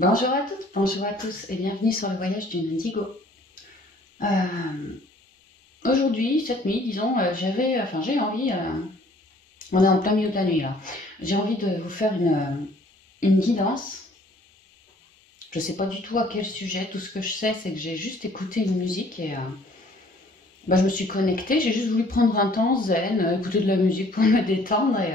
Bonjour à toutes, bonjour à tous et bienvenue sur le voyage d'une indigo. Euh, Aujourd'hui, cette nuit, disons, j'ai envie, on est en plein milieu de la nuit là, j'ai envie de vous faire une guidance. Je sais pas du tout à quel sujet, tout ce que je sais c'est que j'ai juste écouté une musique et je me suis connectée, j'ai juste voulu prendre un temps zen, écouter de la musique pour me détendre et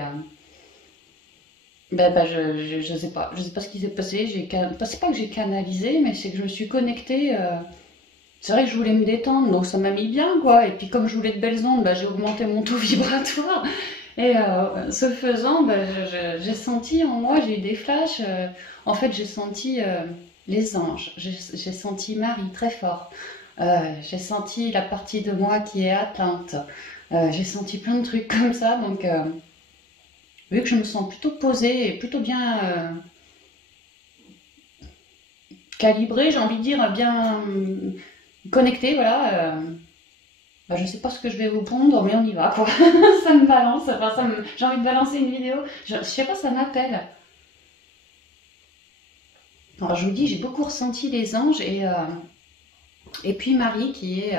je sais pas, ce qui s'est passé, c'est pas que j'ai canalisé, mais c'est que je me suis connectée. C'est vrai que je voulais me détendre, donc ça m'a mis bien, quoi. Et puis comme je voulais de belles ondes, j'ai augmenté mon taux vibratoire. Et ce faisant, j'ai senti en moi, j'ai eu des flashs. En fait, j'ai senti les anges. J'ai senti Marie très fort. J'ai senti la partie de moi qui est atteinte. J'ai senti plein de trucs comme ça. Donc, vu que je me sens plutôt posée et plutôt bien calibrée, j'ai envie de dire, bien connectée, voilà. Je sais pas ce que je vais vous pondre, mais on y va, quoi. Ça me balance, j'ai envie de balancer une vidéo. Je sais pas, ça m'appelle. Alors, je vous dis, j'ai beaucoup ressenti les anges et puis Marie qui est,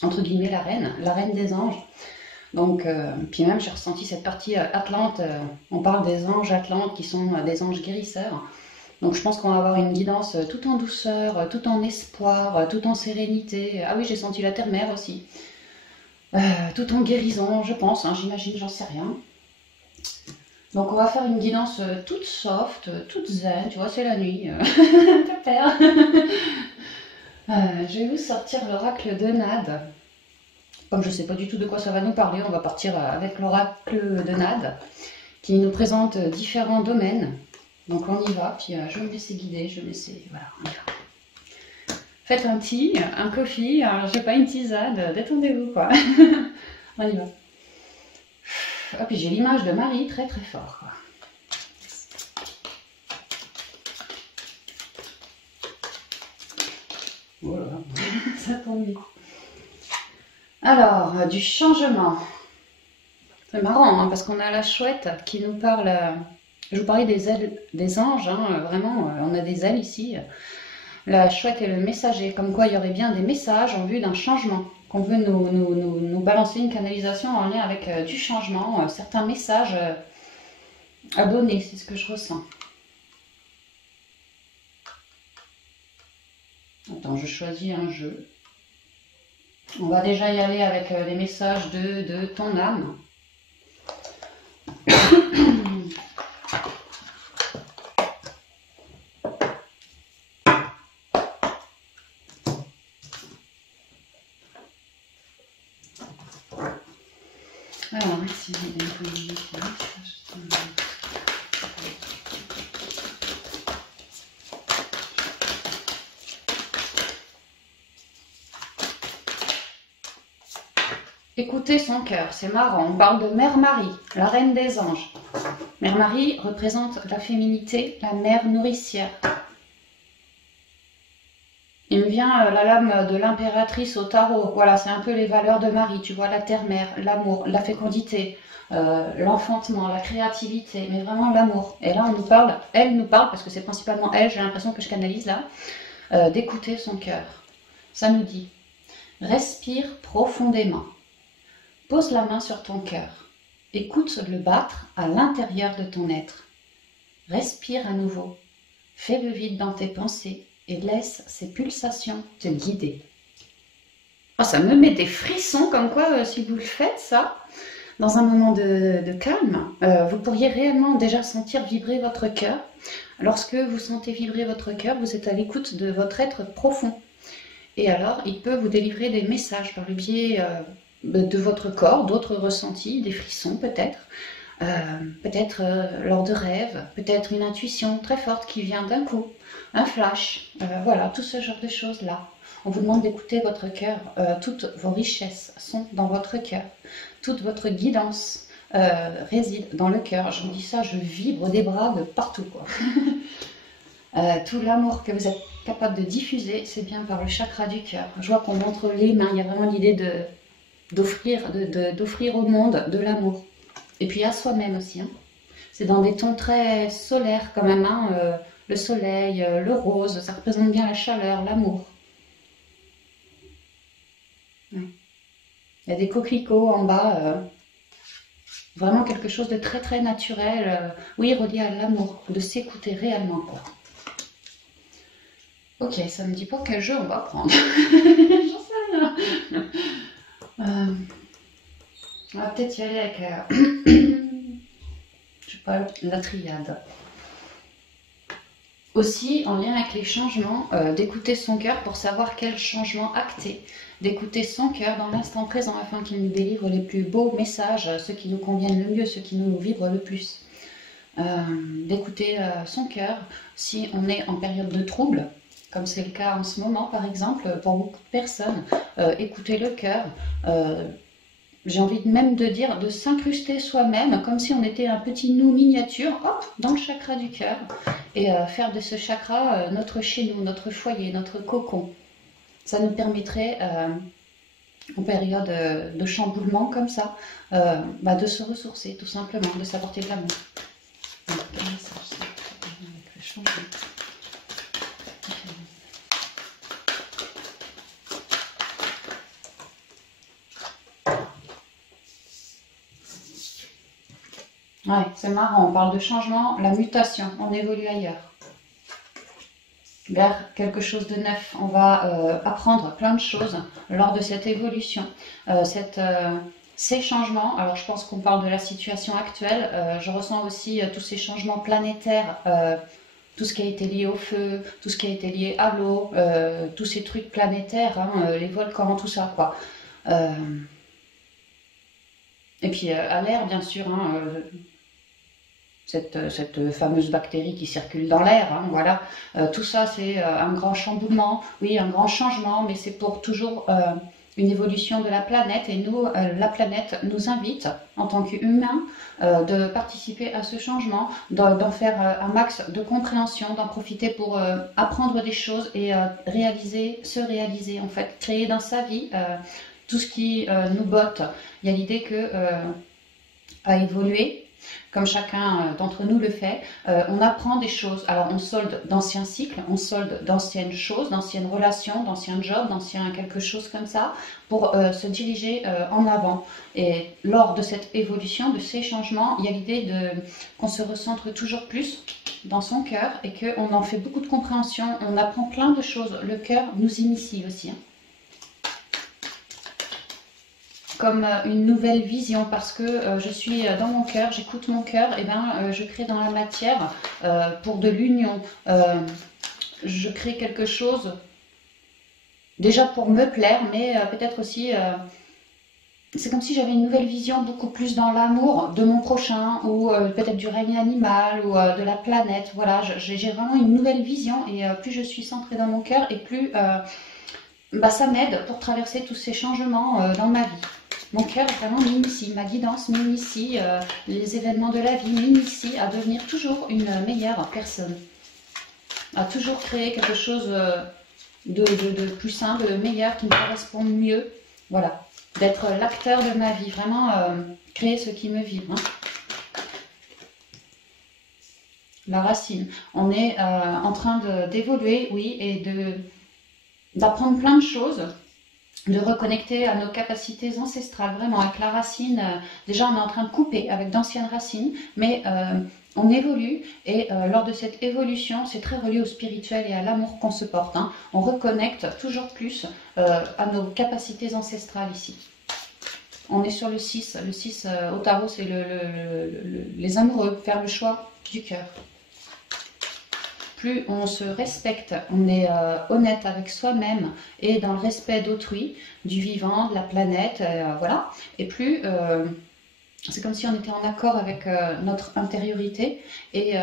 entre guillemets, la reine des anges. Donc, puis même, j'ai ressenti cette partie Atlante. On parle des anges Atlantes qui sont des anges guérisseurs. Donc je pense qu'on va avoir une guidance tout en douceur, tout en espoir, tout en sérénité. Ah oui, j'ai senti la terre-mère aussi. Tout en guérison, je pense, hein, j'imagine, j'en sais rien. Donc on va faire une guidance toute soft, toute zen, tu vois, c'est la nuit. Pépère. Je vais vous sortir l'oracle de Nade. Comme je ne sais pas du tout de quoi ça va nous parler, on va partir avec l'oracle de Nade, qui nous présente différents domaines. Donc on y va, puis je vais me laisser guider, voilà, on y va. Faites un tea, un coffee, je sais pas, une tisane, détendez-vous quoi. On y va. Ah, puis j'ai l'image de Marie très très fort quoi. Voilà, ça tombe bien. Alors, du changement. C'est marrant hein, parce qu'on a la chouette qui nous parle. Je vous parlais des ailes des anges, hein, vraiment, on a des ailes ici. La chouette est le messager, comme quoi il y aurait bien des messages en vue d'un changement, qu'on veut nous balancer une canalisation en lien avec du changement, certains messages à donner, c'est ce que je ressens. Attends, je choisis un jeu. On va déjà y aller avec les messages de ton âme. Alors, ici, il y a une communication. Écoutez son cœur, c'est marrant. On parle de Mère Marie, la reine des anges. Mère Marie représente la féminité, la mère nourricière. Il me vient la lame de l'impératrice au tarot. Voilà, c'est un peu les valeurs de Marie. Tu vois, la terre-mère, l'amour, la fécondité, l'enfantement, la créativité, mais vraiment l'amour. Et là, on nous parle, elle nous parle, parce que c'est principalement elle, j'ai l'impression que je canalise là, d'écouter son cœur. Ça nous dit, respire profondément. Pose la main sur ton cœur. Écoute le battre à l'intérieur de ton être. Respire à nouveau. Fais le vide dans tes pensées et laisse ces pulsations te guider. Oh, ça me met des frissons comme quoi, si vous le faites, ça, dans un moment de calme, vous pourriez réellement déjà sentir vibrer votre cœur. Lorsque vous sentez vibrer votre cœur, vous êtes à l'écoute de votre être profond. Et alors, il peut vous délivrer des messages par le biais de votre corps, d'autres ressentis, des frissons peut-être, lors de rêves, peut-être une intuition très forte qui vient d'un coup, un flash, voilà, tout ce genre de choses-là. On vous demande d'écouter votre cœur, toutes vos richesses sont dans votre cœur, toute votre guidance réside dans le cœur. Je vous dis ça, je vibre des bras de partout, quoi. Tout l'amour que vous êtes capable de diffuser, c'est bien par le chakra du cœur. Je vois qu'on montre les mains, il y a vraiment l'idée d'offrir au monde de l'amour. Et puis à soi-même aussi. Hein. C'est dans des tons très solaires quand même, hein, le soleil, le rose, ça représente bien la chaleur, l'amour. Ouais. Il y a des coquelicots en bas, vraiment quelque chose de très très naturel, oui, relié à l'amour, de s'écouter réellement, quoi. Ok, ça me dit pas quel jeu on va prendre. J'en sais rien. On va peut-être y aller avec, je sais pas, la triade. Aussi, en lien avec les changements, d'écouter son cœur pour savoir quel changement acter. D'écouter son cœur dans l'instant présent afin qu'il nous délivre les plus beaux messages, ceux qui nous conviennent le mieux, ceux qui nous vibrent le plus. D'écouter son cœur si on est en période de trouble, comme c'est le cas en ce moment par exemple, pour beaucoup de personnes. Écouter le cœur, j'ai envie même de dire de s'incruster soi-même, comme si on était un petit nous miniature, hop, dans le chakra du cœur, et faire de ce chakra notre chez nous, notre foyer, notre cocon. Ça nous permettrait, en période de chamboulement comme ça, de se ressourcer tout simplement, de s'apporter de l'amour. Ouais, c'est marrant, on parle de changement, la mutation, on évolue ailleurs, vers quelque chose de neuf. On va apprendre plein de choses lors de cette évolution, ces changements. Alors je pense qu'on parle de la situation actuelle, je ressens aussi tous ces changements planétaires, tout ce qui a été lié au feu, tout ce qui a été lié à l'eau, tous ces trucs planétaires, hein, les volcans, tout ça, quoi. Et puis à l'air, bien sûr, hein, cette fameuse bactérie qui circule dans l'air, hein, voilà. Tout ça, c'est un grand chamboulement, oui, un grand changement, mais c'est pour toujours une évolution de la planète. Et nous, la planète nous invite, en tant qu'humains, de participer à ce changement, d'en faire un max de compréhension, d'en profiter pour apprendre des choses et se réaliser, en fait, créer dans sa vie tout ce qui nous botte. Il y a l'idée que à évoluer, comme chacun d'entre nous le fait, on apprend des choses. Alors on solde d'anciens cycles, on solde d'anciennes choses, d'anciennes relations, d'anciens jobs, d'anciens quelque chose comme ça, pour se diriger en avant. Et lors de cette évolution, de ces changements, il y a l'idée qu'on se recentre toujours plus dans son cœur et qu'on en fait beaucoup de compréhension, on apprend plein de choses. Le cœur nous initie aussi, hein. Comme une nouvelle vision, parce que je suis dans mon cœur, j'écoute mon cœur, et bien je crée dans la matière pour de l'union. Je crée quelque chose déjà pour me plaire, mais peut-être aussi, c'est comme si j'avais une nouvelle vision beaucoup plus dans l'amour de mon prochain, ou peut-être du règne animal, ou de la planète. Voilà, j'ai vraiment une nouvelle vision, et plus je suis centrée dans mon cœur, et plus ça m'aide pour traverser tous ces changements dans ma vie. Mon cœur vraiment m'initie, ma guidance m'initie, les événements de la vie m'initient à devenir toujours une meilleure personne. À toujours créer quelque chose de plus simple, de meilleur, qui me correspond mieux. Voilà, d'être l'acteur de ma vie, vraiment créer ce qui me vibre. Hein. La racine. On est en train d'évoluer, oui, et d'apprendre plein de choses, de reconnecter à nos capacités ancestrales, vraiment avec la racine. Déjà, on est en train de couper avec d'anciennes racines, mais on évolue, et lors de cette évolution, c'est très relié au spirituel et à l'amour qu'on se porte. Hein. On reconnecte toujours plus à nos capacités ancestrales ici. On est sur le 6. Le 6 au tarot, c'est les amoureux, faire le choix du cœur. Plus on se respecte, on est honnête avec soi-même et dans le respect d'autrui, du vivant, de la planète, voilà. Et plus c'est comme si on était en accord avec notre intériorité, et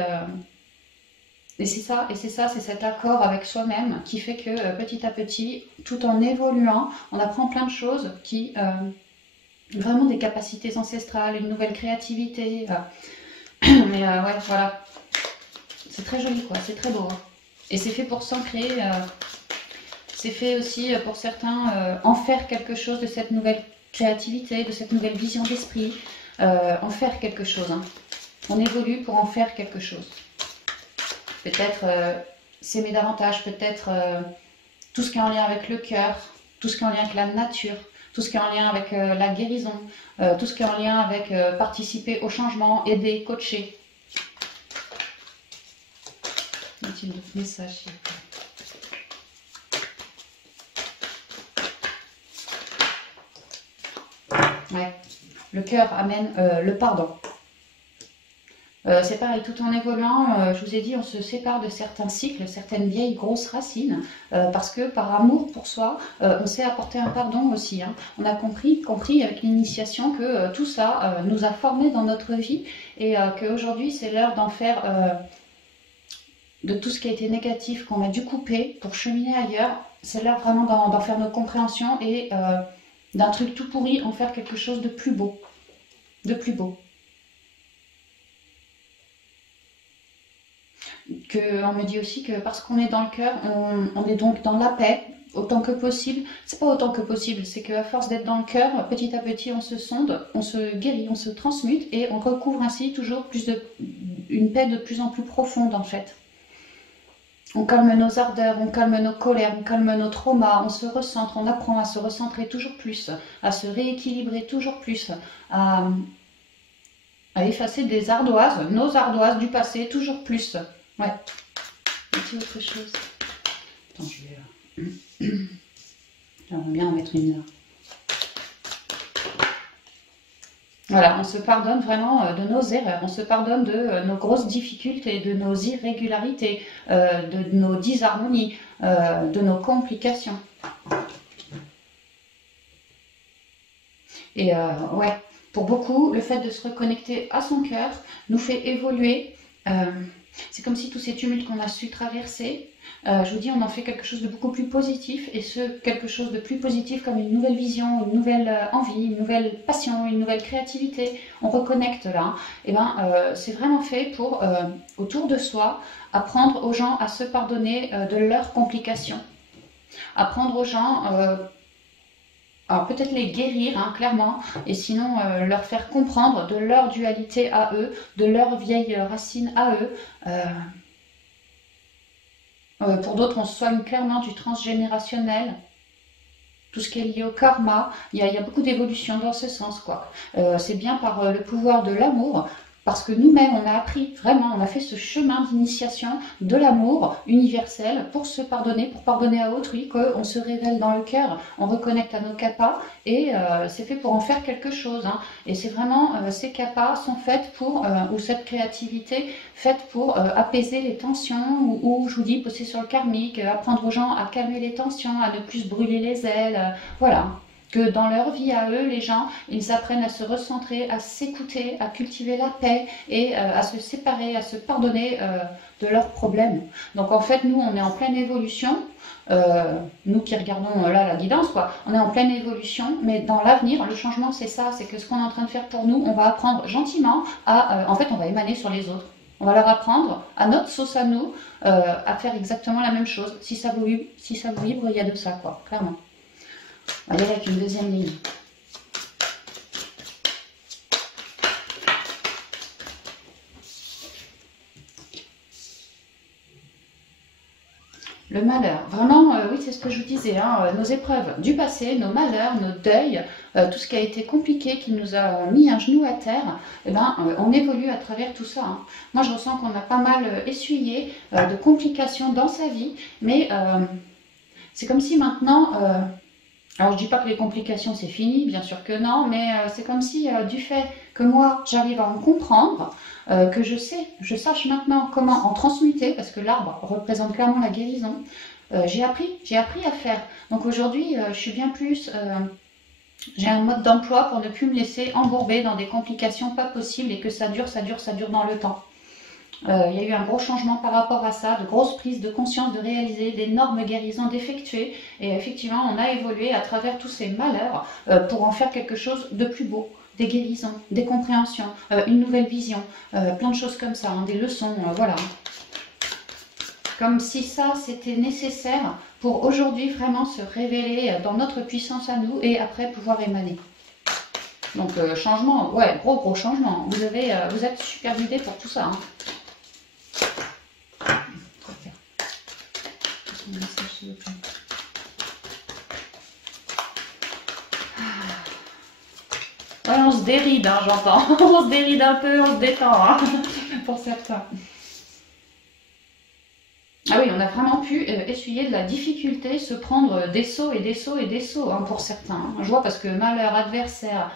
c'est ça, c'est cet accord avec soi-même qui fait que petit à petit, tout en évoluant, on apprend plein de choses qui, vraiment des capacités ancestrales, une nouvelle créativité, mais ouais, voilà. C'est très joli, quoi, c'est très beau. Hein. Et c'est fait pour s'ancrer, c'est fait aussi pour certains en faire quelque chose de cette nouvelle créativité, de cette nouvelle vision d'esprit, en faire quelque chose. Hein. On évolue pour en faire quelque chose. peut-être s'aimer davantage, peut-être tout ce qui est en lien avec le cœur, tout ce qui est en lien avec la nature, tout ce qui est en lien avec la guérison, tout ce qui est en lien avec participer au changement, aider, coacher. Y a-t-il d'autres messages? Ouais. Le cœur amène le pardon. C'est pareil, tout en évoluant, je vous ai dit, on se sépare de certains cycles, certaines vieilles grosses racines, parce que par amour pour soi, on sait apporter un pardon aussi. Hein. On a compris avec l'initiation que tout ça nous a formés dans notre vie et qu'aujourd'hui c'est l'heure d'en faire, de tout ce qui a été négatif, qu'on a dû couper pour cheminer ailleurs. C'est l'heure vraiment d'en faire notre compréhension et d'un truc tout pourri, en faire quelque chose de plus beau. De plus beau. On me dit aussi que parce qu'on est dans le cœur, on est donc dans la paix autant que possible. C'est pas autant que possible, c'est qu'à force d'être dans le cœur, petit à petit on se sonde, on se guérit, on se transmute et on recouvre ainsi toujours une paix de plus en plus profonde en fait. On calme nos ardeurs, on calme nos colères, on calme nos traumas, on se recentre, on apprend à se recentrer toujours plus, à se rééquilibrer toujours plus, à effacer des ardoises, nos ardoises du passé toujours plus. Ouais. Y a autre chose? Attends, j'aimerais bien en mettre une là. Voilà, on se pardonne vraiment de nos erreurs, on se pardonne de nos grosses difficultés, de nos irrégularités, de nos disharmonies, de nos complications. Et ouais, pour beaucoup, le fait de se reconnecter à son cœur nous fait évoluer. C'est comme si tous ces tumultes qu'on a su traverser, je vous dis, on en fait quelque chose de beaucoup plus positif, et quelque chose de plus positif comme une nouvelle vision, une nouvelle envie, une nouvelle passion, une nouvelle créativité, on reconnecte là, et ben c'est vraiment fait pour, autour de soi, apprendre aux gens à se pardonner de leurs complications, apprendre aux gens, alors peut-être les guérir, hein, clairement, et sinon leur faire comprendre de leur dualité à eux, de leurs vieilles racines à eux. Pour d'autres, on soigne clairement du transgénérationnel, tout ce qui est lié au karma. Il y a beaucoup d'évolutions dans ce sens, quoi. C'est bien par le pouvoir de l'amour, parce que nous-mêmes, on a appris, vraiment, on a fait ce chemin d'initiation de l'amour universel pour se pardonner, pour pardonner à autrui, qu'on se révèle dans le cœur, on reconnecte à nos kappas, et c'est fait pour en faire quelque chose. Hein. Et c'est vraiment, ces kappas sont faites pour, ou cette créativité, faite pour apaiser les tensions, ou je vous dis, bosser sur le karmique, apprendre aux gens à calmer les tensions, à ne plus se brûler les ailes, voilà. Que dans leur vie à eux, les gens, ils apprennent à se recentrer, à s'écouter, à cultiver la paix et à se séparer, à se pardonner de leurs problèmes. Donc en fait, nous, on est en pleine évolution. Nous qui regardons là la guidance, quoi, on est en pleine évolution, mais dans l'avenir, le changement, c'est ça, c'est que ce qu'on est en train de faire pour nous, on va apprendre gentiment à, en fait, on va émaner sur les autres. On va leur apprendre, à notre sauce à nous, à faire exactement la même chose. Si ça vous vibre, il y a de ça, quoi, clairement. On va y aller avec une deuxième ligne. Le malheur, vraiment, oui, c'est ce que je vous disais, hein, nos épreuves du passé, nos malheurs, nos deuils, tout ce qui a été compliqué, qui nous a mis un genou à terre, eh ben, on évolue à travers tout ça. Hein. Moi, je ressens qu'on a pas mal essuyé de complications dans sa vie, mais c'est comme si maintenant... alors, je dis pas que les complications, c'est fini, bien sûr que non, mais c'est comme si, du fait que moi, j'arrive à en comprendre, que je sache maintenant comment en transmuter, parce que l'arbre représente clairement la guérison, j'ai appris à faire. Donc aujourd'hui, je suis bien plus... j'ai un mode d'emploi pour ne plus me laisser embourber dans des complications pas possibles et que ça dure dans le temps. Il y a eu un gros changement par rapport à ça, de grosses prises de conscience, de réaliser, d'énormes guérisons, d'effectuer. Et effectivement, on a évolué à travers tous ces malheurs pour en faire quelque chose de plus beau. Des guérisons, des compréhensions, une nouvelle vision, plein de choses comme ça, hein, des leçons, voilà. Comme si ça, c'était nécessaire pour aujourd'hui vraiment se révéler dans notre puissance à nous et après pouvoir émaner. Donc changement, ouais, gros changement. Vous êtes super guidés pour tout ça. Hein. Un message, s'il vous plaît. Ouais, on se déride, hein, j'entends. On se déride un peu, on se détend, hein, pour certains. Ah oui, on a vraiment pu essuyer de la difficulté, se prendre des sauts et des sauts et des sauts, hein, pour certains. Hein. Je vois parce que malheur, adversaire,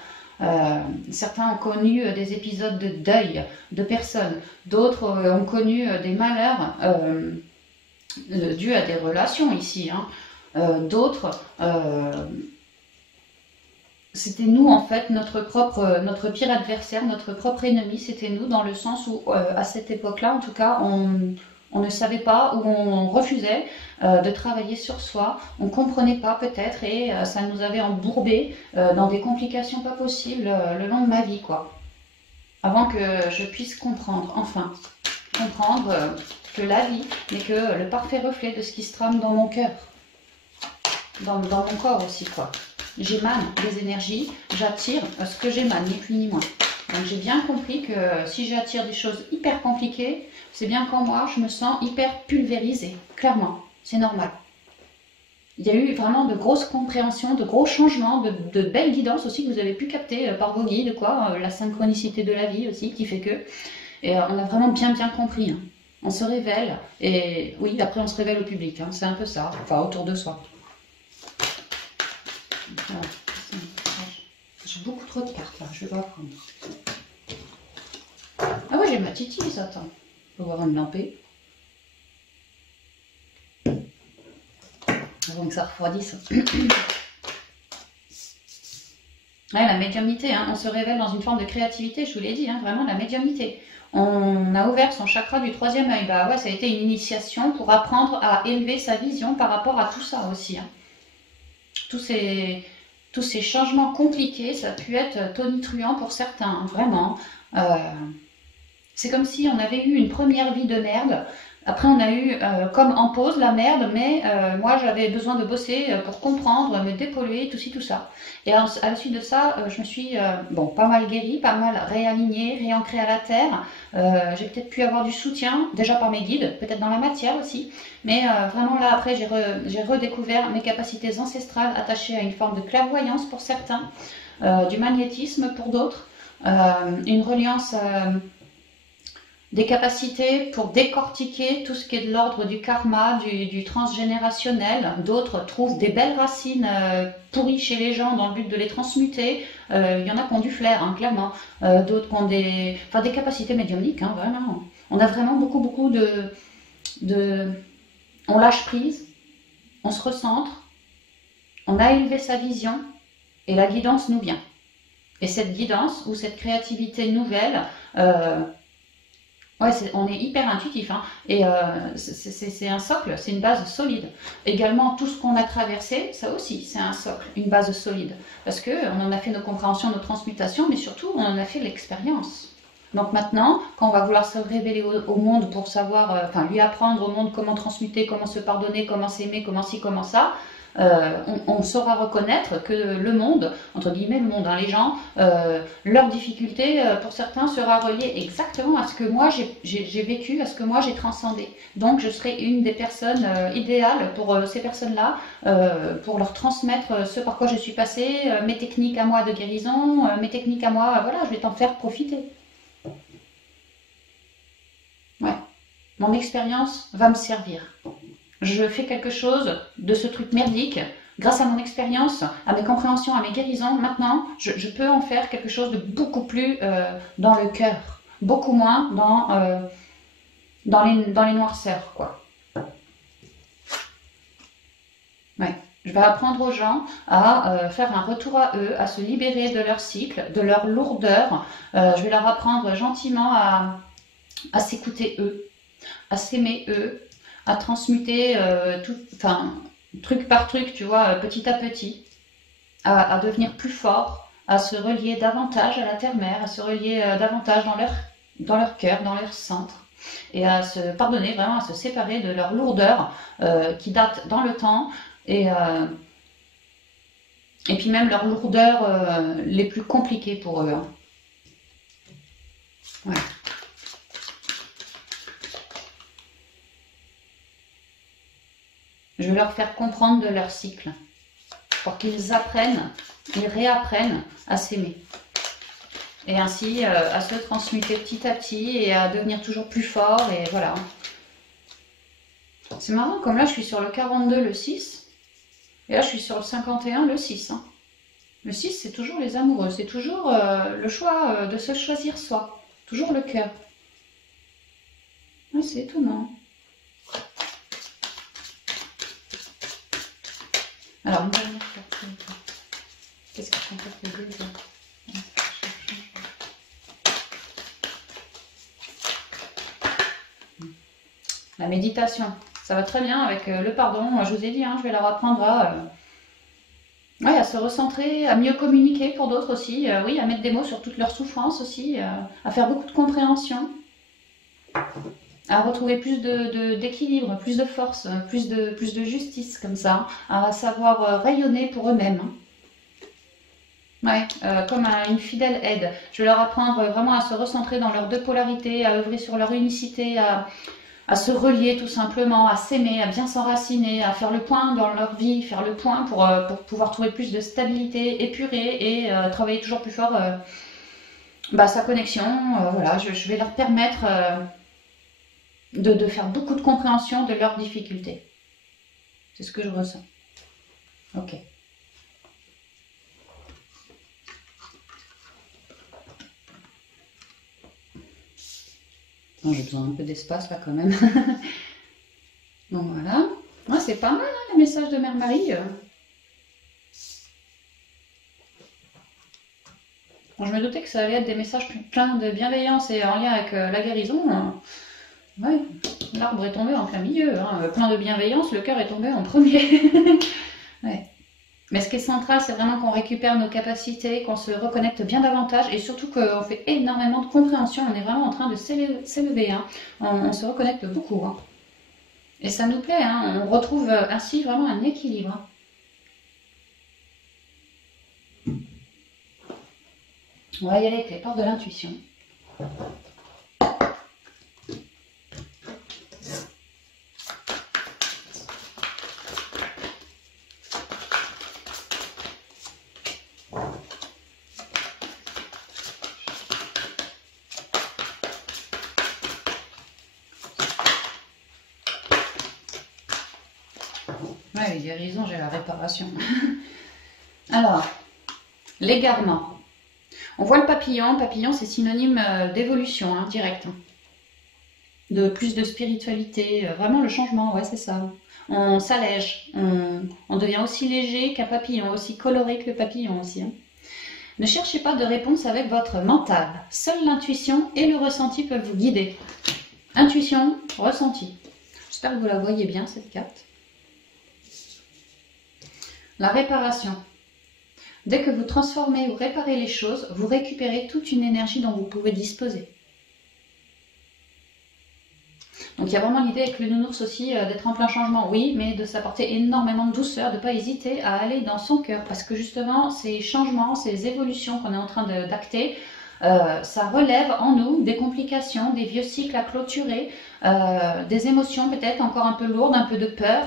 certains ont connu des épisodes de deuil de personnes, d'autres ont connu des malheurs dus à des relations ici, hein. D'autres, c'était nous en fait, notre pire adversaire, notre propre ennemi, c'était nous dans le sens où à cette époque-là, en tout cas, on ne savait pas ou on refusait de travailler sur soi, on ne comprenait pas peut-être et ça nous avait embourbé dans des complications pas possibles le long de ma vie, quoi. Avant que je puisse comprendre, enfin, comprendre que la vie n'est que le parfait reflet de ce qui se trame dans mon cœur, dans mon corps aussi, quoi. J'émane des énergies, j'attire ce que j'émane, ni plus ni moins. Donc j'ai bien compris que si j'attire des choses hyper compliquées, c'est bien qu'en moi, je me sens hyper pulvérisée, clairement, c'est normal. Il y a eu vraiment de grosses compréhensions, de gros changements, de belles guidances aussi que vous avez pu capter par vos guides, quoi, la synchronicité de la vie aussi qui fait que... Et on a vraiment bien compris, hein. On se révèle, et oui, après on se révèle au public, hein, c'est un peu ça, enfin autour de soi. Voilà. J'ai beaucoup trop de cartes là, je vais pas prendre. Ah ouais, j'ai ma titise, attends. On va voir une lampée. Avant que ça refroidisse. Ouais, la médiumnité, hein, on se révèle dans une forme de créativité, je vous l'ai dit, hein, vraiment la médiumnité. On a ouvert son chakra du troisième œil. Bah ouais, ça a été une initiation pour apprendre à élever sa vision par rapport à tout ça aussi, hein. Tous ces changements compliqués, ça a pu être tonitruant pour certains, vraiment. C'est comme si on avait eu une première vie de merde. Après, on a eu comme en pause la merde, mais moi, j'avais besoin de bosser pour comprendre, me dépolluer, tout ci, tout ça. Et à la suite de ça, je me suis bon, pas mal guérie, pas mal réalignée, réancrée à la terre. J'ai peut-être pu avoir du soutien, déjà par mes guides, peut-être dans la matière aussi. Mais vraiment là, après, j'ai redécouvert mes capacités ancestrales attachées à une forme de clairvoyance pour certains, du magnétisme pour d'autres, une reliance... des capacités pour décortiquer tout ce qui est de l'ordre du karma, du transgénérationnel. D'autres trouvent des belles racines pourries chez les gens dans le but de les transmuter. Il y en a qui ont du flair, hein, clairement. D'autres qui ont des capacités médiumniques, hein, vraiment. On a vraiment beaucoup de... On lâche prise, on se recentre, on a élevé sa vision et la guidance nous vient. Et cette guidance ou cette créativité nouvelle... ouais, on est hyper intuitif, hein, et c'est un socle, c'est une base solide. Également, tout ce qu'on a traversé, ça aussi, c'est un socle, une base solide. Parce qu'on en a fait nos compréhensions, nos transmutations, mais surtout, on en a fait l'expérience. Donc maintenant, quand on va vouloir se révéler au monde pour savoir, enfin lui apprendre au monde comment transmuter, comment se pardonner, comment s'aimer, comment ci, comment ça, on saura reconnaître que le monde, entre guillemets le monde, hein, les gens, leur difficulté pour certains sera reliée exactement à ce que moi j'ai vécu, à ce que moi j'ai transcendé. Donc je serai une des personnes idéales pour ces personnes-là, pour leur transmettre ce par quoi je suis passée, mes techniques à moi de guérison, mes techniques à moi, voilà, je vais t'en faire profiter. Ouais, mon expérience va me servir. Je fais quelque chose de ce truc merdique, grâce à mon expérience, à mes compréhensions, à mes guérisons. Maintenant, je peux en faire quelque chose de beaucoup plus dans le cœur, beaucoup moins dans les noirceurs, quoi. Ouais. Je vais apprendre aux gens à faire un retour à eux, à se libérer de leur cycle, de leur lourdeur. Je vais leur apprendre gentiment à s'écouter eux, à s'aimer eux, à transmuter truc par truc, tu vois, petit à petit, à devenir plus fort, à se relier davantage à la terre-mère, à se relier davantage dans leur cœur, dans leur centre, et à se pardonner, vraiment à se séparer de leur lourdeur qui date dans le temps, et puis même leurs lourdeurs les plus compliquées pour eux. Hein. Ouais. Je vais leur faire comprendre de leur cycle pour qu'ils apprennent et réapprennent à s'aimer. Et ainsi à se transmuter petit à petit et à devenir toujours plus fort. Et voilà. C'est marrant, comme là je suis sur le 42, le 6. Et là je suis sur le 51, le 6. Hein. Le 6, c'est toujours les amoureux. C'est toujours le choix de se choisir soi. Toujours le cœur. Ah, c'est étonnant. Alors, une dernière carte. Qu'est-ce que sont les deux? La méditation, ça va très bien avec le pardon. Je vous ai dit, hein, je vais leur apprendre à se recentrer, à mieux communiquer pour d'autres aussi. Oui, à mettre des mots sur toutes leurs souffrances aussi, à faire beaucoup de compréhension, à retrouver plus d'équilibre, plus de force, plus de justice comme ça, à savoir rayonner pour eux-mêmes. Ouais, comme une fidèle aide. Je vais leur apprendre vraiment à se recentrer dans leurs deux polarités, à œuvrer sur leur unicité, à se relier tout simplement, à s'aimer, à bien s'enraciner, à faire le point dans leur vie, faire le point pour pouvoir trouver plus de stabilité, épurer et travailler toujours plus fort sa connexion. Voilà, je vais leur permettre de faire beaucoup de compréhension de leurs difficultés. C'est ce que je ressens. Ok. Bon, j'ai besoin d'un peu d'espace là quand même. Donc voilà. Ah, c'est pas mal hein, les messages de Mère Marie. Bon, je me doutais que ça allait être des messages pleins de bienveillance et en lien avec la guérison. Ouais, l'arbre est tombé en plein milieu. Hein. Plein de bienveillance, le cœur est tombé en premier. Ouais. Mais ce qui est central, c'est vraiment qu'on récupère nos capacités, qu'on se reconnecte bien davantage et surtout qu'on fait énormément de compréhension. On est vraiment en train de s'élever. Hein. On se reconnecte beaucoup. Hein. Et ça nous plaît. Hein. On retrouve ainsi vraiment un équilibre. On va y aller avec les portes de l'intuition. Ouais, les guérisons, j'ai la réparation. Alors, l'égarement. On voit le papillon. Papillon, c'est synonyme d'évolution, hein, directe. De plus de spiritualité. Vraiment le changement, ouais, c'est ça. On s'allège. On devient aussi léger qu'un papillon, aussi coloré que le papillon aussi. Hein. Ne cherchez pas de réponse avec votre mental. Seule l'intuition et le ressenti peuvent vous guider. Intuition, ressenti. J'espère que vous la voyez bien, cette carte. La réparation. Dès que vous transformez ou réparez les choses, vous récupérez toute une énergie dont vous pouvez disposer. Donc il y a vraiment l'idée avec le nounours aussi d'être en plein changement, oui, mais de s'apporter énormément de douceur, de ne pas hésiter à aller dans son cœur. Parce que justement, ces changements, ces évolutions qu'on est en train d'acter, ça relève en nous des complications, des vieux cycles à clôturer, des émotions peut-être encore un peu lourdes, un peu de peur.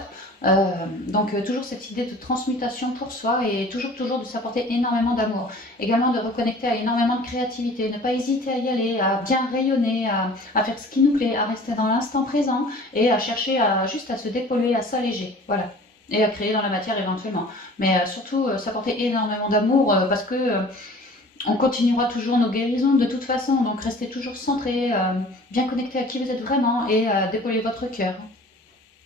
Donc toujours cette idée de transmutation pour soi et toujours de s'apporter énormément d'amour. Également de reconnecter à énormément de créativité, ne pas hésiter à y aller, à bien rayonner, à faire ce qui nous plaît, à rester dans l'instant présent et à chercher juste à se dépolluer, à s'alléger. Voilà. Et à créer dans la matière éventuellement. Mais surtout s'apporter énormément d'amour parce que on continuera toujours nos guérisons de toute façon. Donc restez toujours centré, bien connecté à qui vous êtes vraiment et dépolluer votre cœur.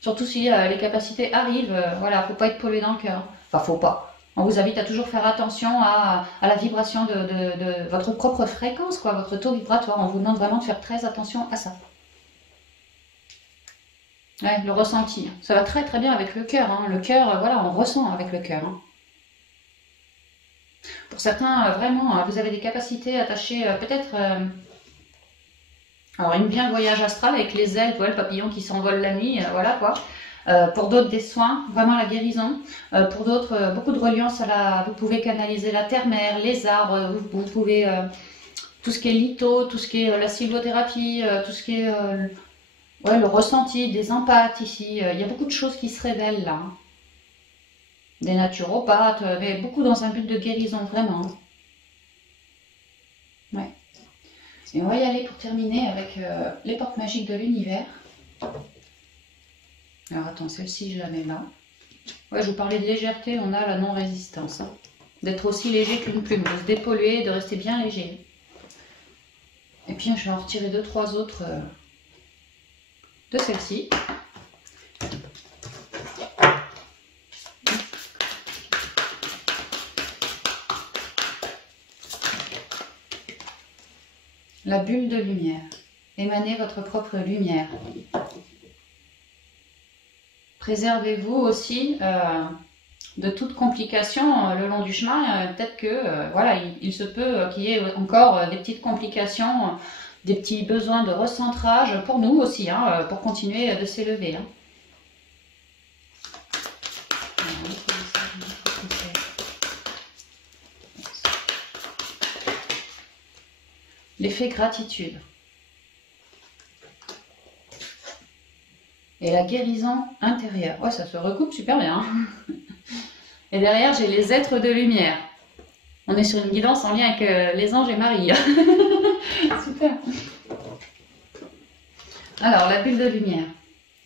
Surtout si les capacités arrivent, voilà, faut pas être pollué dans le cœur. Enfin, faut pas. On vous invite à toujours faire attention à la vibration de votre propre fréquence, quoi, votre taux vibratoire. On vous demande vraiment de faire très attention à ça. Ouais, le ressenti. Ça va très très bien avec le cœur. Hein. Le cœur, voilà, on ressent avec le cœur. Hein. Pour certains, vraiment, vous avez des capacités attachées peut-être... Alors, il bien le voyage astral avec les ailes, le papillon qui s'envole la nuit, voilà quoi. Pour d'autres, des soins, vraiment la guérison. Pour d'autres, beaucoup de reliance à vous pouvez canaliser la terre-mère, les arbres, vous pouvez tout ce qui est litho, tout ce qui est la sylvothérapie, tout ce qui est Ouais, le ressenti, des empathes ici. Il y a beaucoup de choses qui se révèlent là. Des naturopathes, mais beaucoup dans un but de guérison, vraiment. Ouais. Et on va y aller pour terminer avec les portes magiques de l'univers. Alors attends, celle-ci, je la mets là. Ouais, je vous parlais de légèreté, on a la non-résistance. Hein. D'être aussi léger qu'une plume, de se dépolluer, de rester bien léger. Et puis je vais en retirer 2-3 autres de celle-ci. La bulle de lumière. Émanez votre propre lumière. Préservez-vous aussi de toute complication le long du chemin. Peut-être que voilà, il se peut qu'il y ait encore des petites complications, des petits besoins de recentrage pour nous aussi, hein, pour continuer de s'élever. Hein. L'effet gratitude. Et la guérison intérieure. Ouais, ça se recoupe super bien. Hein. Et derrière, j'ai les êtres de lumière. On est sur une guidance en lien avec les anges et Marie. Super. Alors, la bulle de lumière.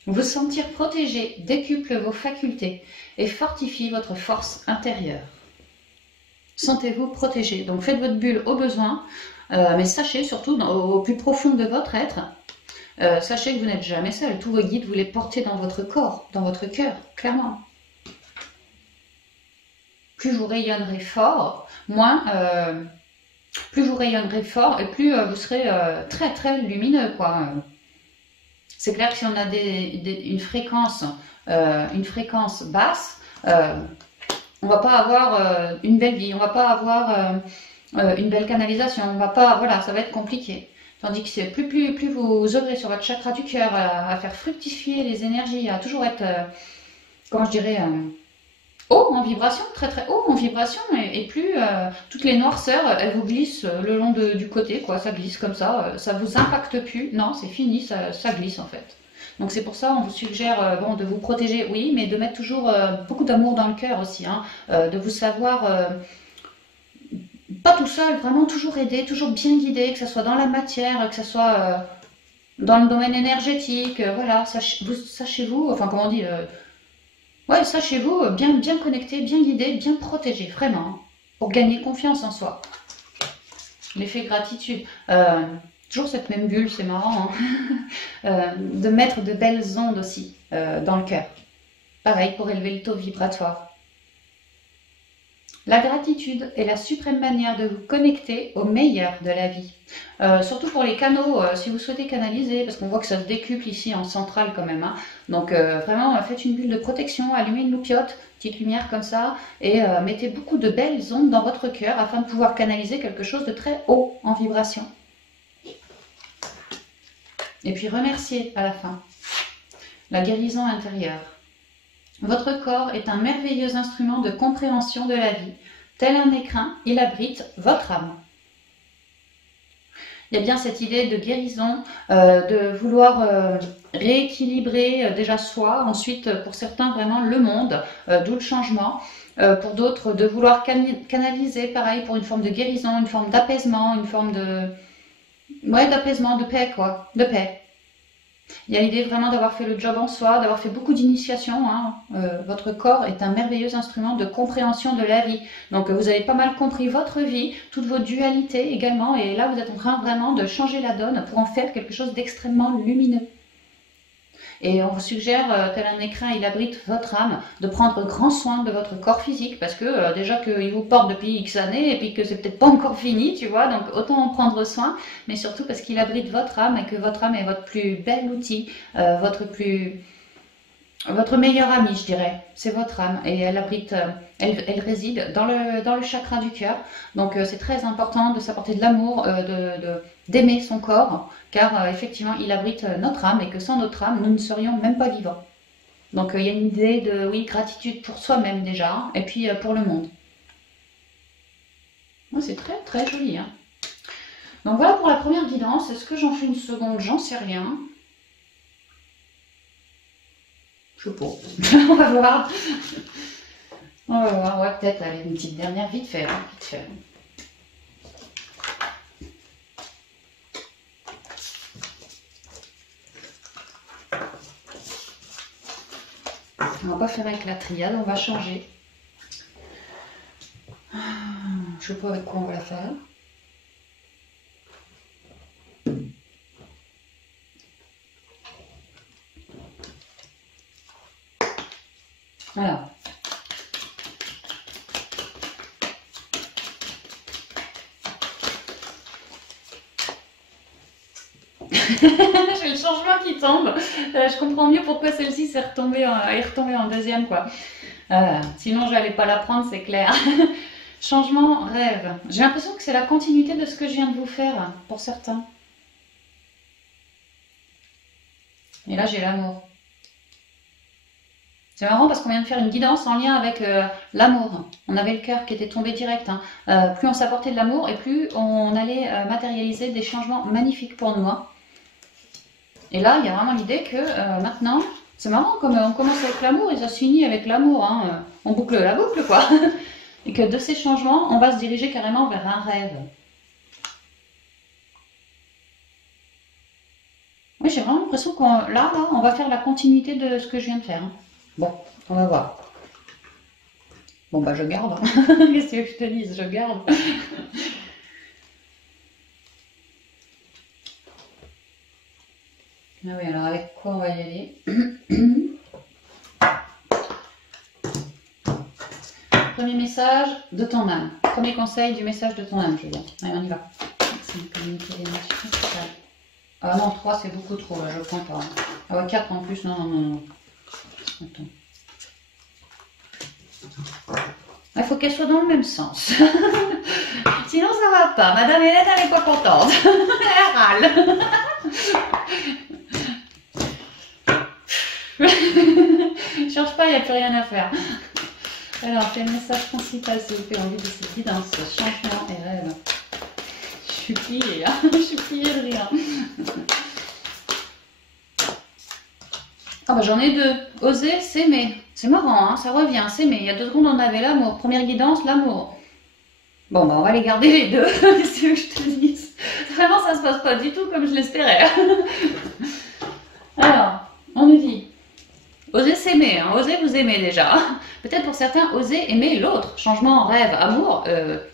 Vous sentir protégé décuple vos facultés et fortifie votre force intérieure. Sentez-vous protégé. Donc, faites votre bulle au besoin, mais sachez surtout, au plus profond de votre être, sachez que vous n'êtes jamais seul. Tous vos guides, vous les portez dans votre corps, dans votre cœur, clairement. Plus vous rayonnerez fort, plus vous rayonnerez fort et plus vous serez très très lumineux, quoi. C'est clair que si on a une fréquence basse, on va pas avoir une belle vie, on va pas avoir une belle canalisation, on va pas, voilà, ça va être compliqué. Tandis que plus vous œuvrez sur votre chakra du cœur, à faire fructifier les énergies, à toujours être, comment je dirais, haut en vibration, très très haut en vibration, et plus toutes les noirceurs, elles vous glissent le long du côté, quoi, ça glisse comme ça vous impacte plus, non, c'est fini, ça glisse en fait. Donc c'est pour ça on vous suggère bon, de vous protéger, oui, mais de mettre toujours beaucoup d'amour dans le cœur aussi, hein, de vous savoir pas tout seul, vraiment toujours aider, toujours bien guider, que ce soit dans la matière, que ce soit dans le domaine énergétique, voilà, sachez-vous, enfin comment on dit, ouais, sachez-vous, bien connecté, bien guidé, bien protégé, vraiment, hein, pour gagner confiance en soi. L'effet gratitude. Toujours cette même bulle, c'est marrant, hein. De mettre de belles ondes aussi dans le cœur. Pareil pour élever le taux vibratoire. La gratitude est la suprême manière de vous connecter au meilleur de la vie. Surtout pour les canaux, si vous souhaitez canaliser, parce qu'on voit que ça se décuple ici en centrale quand même. Hein. Donc vraiment, faites une bulle de protection, allumez une loupiote, petite lumière comme ça, et mettez beaucoup de belles ondes dans votre cœur afin de pouvoir canaliser quelque chose de très haut en vibration. Et puis remerciez à la fin. La guérison intérieure. Votre corps est un merveilleux instrument de compréhension de la vie. Tel un écrin, il abrite votre âme. Il y a bien cette idée de guérison, de vouloir rééquilibrer déjà soi, ensuite pour certains vraiment le monde, d'où le changement. Pour d'autres, de vouloir canaliser, pareil, pour une forme de guérison, une forme d'apaisement, une forme de... Ouais, d'apaisement, de paix, quoi, de paix. Il y a l'idée vraiment d'avoir fait le job en soi, d'avoir fait beaucoup d'initiations. Hein. Votre corps est un merveilleux instrument de compréhension de la vie. Donc vous avez pas mal compris votre vie, toutes vos dualités également. Et là, vous êtes en train vraiment de changer la donne pour en faire quelque chose d'extrêmement lumineux. Et on vous suggère, tel un écrin, il abrite votre âme, de prendre grand soin de votre corps physique, parce que déjà qu'il vous porte depuis X années, et puis que c'est peut-être pas encore fini, tu vois, donc autant en prendre soin, mais surtout parce qu'il abrite votre âme, et que votre âme est votre plus bel outil, votre meilleure amie, je dirais, c'est votre âme, et elle abrite, elle réside dans le chakra du cœur, donc c'est très important de s'apporter de l'amour, d'aimer son corps, car effectivement il abrite notre âme, et que sans notre âme, nous ne serions même pas vivants. Donc il y a une idée de, oui, gratitude pour soi-même déjà, et puis pour le monde. C'est très très joli. Hein. Donc voilà pour la première guidance. Est-ce que j'en fais une seconde? J'en sais rien. Je sais pas. On va voir. On va voir. Ouais, peut-être aller une petite dernière vite fait. Hein, vite fait. On va pas faire avec la triade, on va changer. Je sais pas avec quoi on va la faire. Voilà. J'ai le changement qui tombe. Je comprends mieux pourquoi celle-ci est retombée en deuxième, quoi. Sinon, je n'allais pas la prendre, c'est clair. Changement, rêve. J'ai l'impression que c'est la continuité de ce que je viens de vous faire, pour certains. Et là, j'ai l'amour. C'est marrant parce qu'on vient de faire une guidance en lien avec l'amour. On avait le cœur qui était tombé direct. Hein. Plus on s'apportait de l'amour et plus on allait matérialiser des changements magnifiques pour nous. Hein. Et là, il y a vraiment l'idée que maintenant, c'est marrant, comme on commence avec l'amour et ça se finit avec l'amour. Hein. On boucle la boucle, quoi. Et que de ces changements, on va se diriger carrément vers un rêve. Oui, j'ai vraiment l'impression qu'on là, on va faire la continuité de ce que je viens de faire. Hein. Bon, on va voir. Bon, bah je garde. Hein. Qu'est-ce que je te dise? Je garde. Ah oui, alors avec quoi on va y aller? Premier message de ton âme. Premier conseil du message de ton âme, je veux dire. Allez, on y va. Ah non, 3 c'est beaucoup trop, là, je prends pas. Ah ouais, 4 en plus, non, non, non, non. Attends. Il faut qu'elle soit dans le même sens. Sinon ça va pas. Madame Hélène, elle n'est pas contente. Elle râle. Cherche pas, il n'y a plus rien à faire. Alors, quel message principal s'il vous plaît en vue de cette guidance, changement et rêve. Je suis pliée, hein. Je suis pliée de rire. Ah bah j'en ai 2. Oser, s'aimer. C'est marrant, hein, ça revient, s'aimer. Il y a 2 secondes, on avait l'amour. Première guidance, l'amour. Bon, bah on va les garder les 2. Qu'est-ce que je te dis? Vraiment, ça se passe pas du tout comme je l'espérais. Alors, on nous dit, oser s'aimer, hein, oser vous aimer déjà. Peut-être pour certains, oser aimer l'autre. Changement, rêve, amour.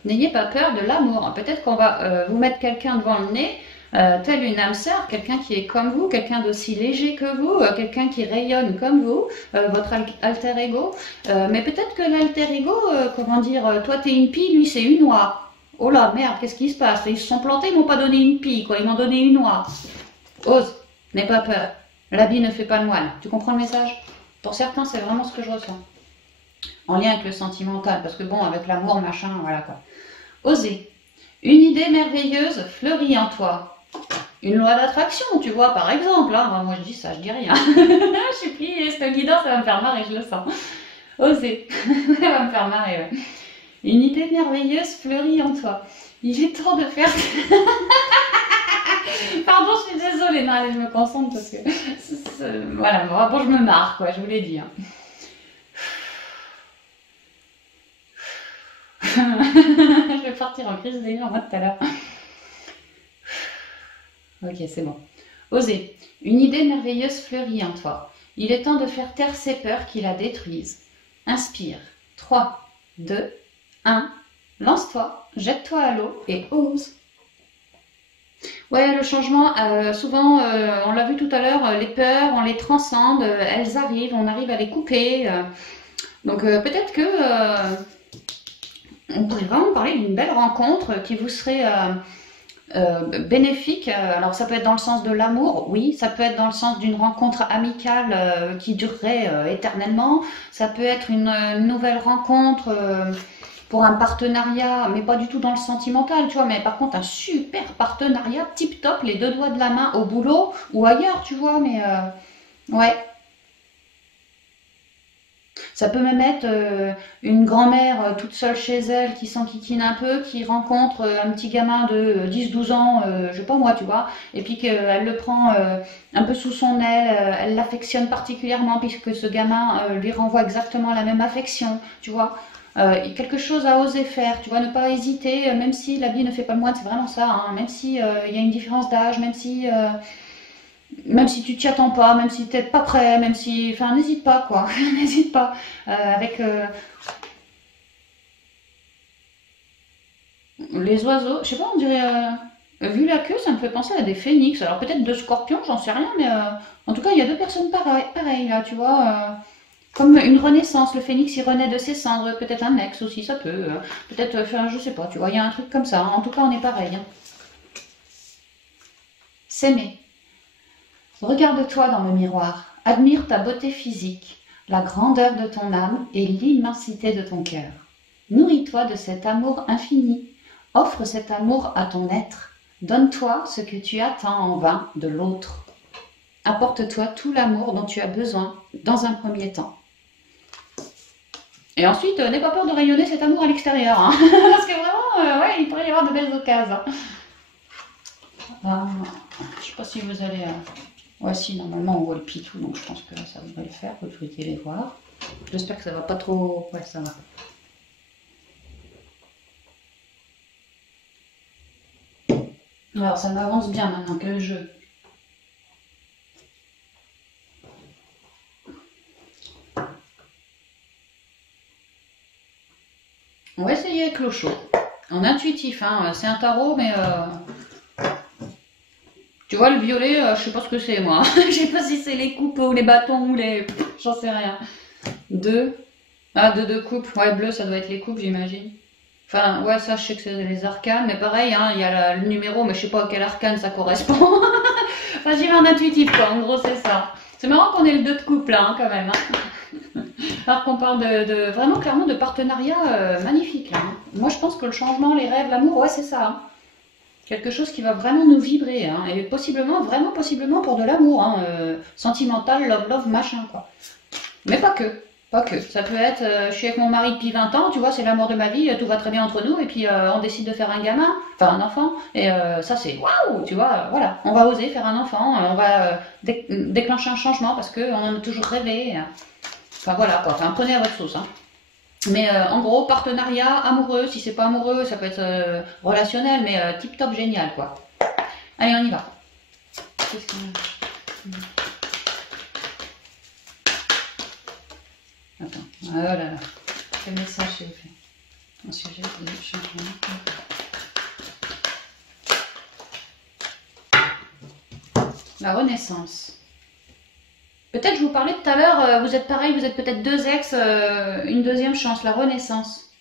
N'ayez pas peur de l'amour. Peut-être qu'on va vous mettre quelqu'un devant le nez. Telle une âme sœur, quelqu'un qui est comme vous, quelqu'un d'aussi léger que vous, quelqu'un qui rayonne comme vous, votre alter ego. Mais peut-être que l'alter ego, comment dire, toi t'es une pie, lui c'est une oie. Oh là, merde, qu'est-ce qui se passe? Ils se sont plantés, ils m'ont pas donné une pie, quoi, ils m'ont donné une oie. Ose, n'aie pas peur. L'habit ne fait pas le moine. Tu comprends le message? Pour certains, c'est vraiment ce que je ressens. En lien avec le sentimental, parce que bon, avec l'amour, machin, voilà quoi. Oser. Une idée merveilleuse fleurit en toi. Une loi d'attraction, tu vois, par exemple. Hein. Moi, je dis ça, je dis rien. Je suis pliée, cette guidance, ça va me faire marrer, je le sens. Oser. Ça va me faire marrer, ouais. Une idée merveilleuse fleurit en toi. Il est temps de faire... Pardon, je suis désolée. Non, allez, je me concentre parce que... Voilà, bon, je me marre, quoi, je vous l'ai dit. Hein. Je vais partir en crise d'énergie en mode tout à l'heure. Ok, c'est bon. Oser. Une idée merveilleuse fleurit en toi. Il est temps de faire taire ces peurs qui la détruisent. Inspire. 3, 2, 1. Lance-toi, jette-toi à l'eau et ose. Ouais, le changement, souvent, on l'a vu tout à l'heure, les peurs, on les transcende, elles arrivent, on arrive à les couper. Donc peut-être que on pourrait vraiment parler d'une belle rencontre qui vous serait... bénéfique, alors ça peut être dans le sens de l'amour, oui, ça peut être dans le sens d'une rencontre amicale qui durerait éternellement, ça peut être une nouvelle rencontre pour un partenariat, mais pas du tout dans le sentimental, tu vois, mais par contre un super partenariat tip top, les 2 doigts de la main au boulot ou ailleurs, tu vois, mais ouais. Ça peut même être une grand-mère toute seule chez elle qui s'enquiquine un peu, qui rencontre un petit gamin de 10-12 ans, je sais pas moi, tu vois, et puis qu'elle le prend un peu sous son aile, elle l'affectionne particulièrement puisque ce gamin lui renvoie exactement la même affection, tu vois. Quelque chose à oser faire, tu vois, ne pas hésiter, même si la vie ne fait pas le moine, c'est vraiment ça, hein, même si il y a une différence d'âge, même si tu t'y attends pas, même si t'es pas prêt, même si, enfin, n'hésite pas quoi, n'hésite pas. Avec les oiseaux, je sais pas, on dirait, vu la queue, ça me fait penser à des phénix. Alors peut-être de scorpions, j'en sais rien, mais en tout cas, il y a deux personnes pareilles là, tu vois. Comme une renaissance, le phénix il renaît de ses cendres, peut-être un ex aussi, ça peut. Peut-être, enfin, je sais pas, tu vois, il y a un truc comme ça. En tout cas, on est pareil. Hein. S'aimer. Regarde-toi dans le miroir, admire ta beauté physique, la grandeur de ton âme et l'immensité de ton cœur. Nourris-toi de cet amour infini, offre cet amour à ton être, donne-toi ce que tu attends en vain de l'autre. Apporte-toi tout l'amour dont tu as besoin dans un premier temps. Et ensuite, n'aie pas peur de rayonner cet amour à l'extérieur, hein. Parce que vraiment, ouais, il pourrait y avoir de belles occasions. Je sais pas si vous allez... Ouais, si, normalement, on voit le pitou, donc je pense que ça devrait le faire. Vous devriez les voir. J'espère que ça va pas trop... Ouais, ça va. Alors, ça m'avance bien maintenant que le jeu. On va essayer avec l'eau chaude. En intuitif, hein. C'est un tarot, mais... Tu vois, le violet, je sais pas ce que c'est, moi. Je sais pas si c'est les coupes ou les bâtons ou les... J'en sais rien. Deux. Ah, deux coupes. Ouais, bleu, ça doit être les coupes, j'imagine. Enfin, ouais, ça, je sais que c'est les arcanes. Mais pareil, hein, il y a le numéro, mais je sais pas à quel arcane ça correspond. Enfin, j'y vais en intuitif, quoi. En gros, c'est ça. C'est marrant qu'on ait le 2 de couple, là, hein, quand même. Hein. Alors qu'on parle de vraiment, clairement, de partenariat magnifique, là. Hein. Moi, je pense que le changement, les rêves, l'amour, ouais, c'est ça. Hein. Quelque chose qui va vraiment nous vibrer, hein, et possiblement, vraiment possiblement pour de l'amour, hein, sentimental, love, machin, quoi. Mais pas que, pas que. Ça peut être, je suis avec mon mari depuis 20 ans, tu vois, c'est l'amour de ma vie, tout va très bien entre nous, et puis on décide de faire un gamin, enfin un enfant, et ça c'est waouh, tu vois, voilà, on va oser faire un enfant, on va déclencher un changement parce qu'on en a toujours rêvé. Enfin voilà, quoi, enfin prenez à votre sauce, hein. Mais en gros, partenariat amoureux, si c'est pas amoureux, ça peut être relationnel, mais tip top génial quoi. Allez, on y va. Qu'est-ce qu'on a? Attends, oh là là, quel message s'il vous plaît. Un sujet de changement. La renaissance. Peut-être je vous parlais tout à l'heure, vous êtes pareil, vous êtes peut-être deux ex, une deuxième chance, la renaissance.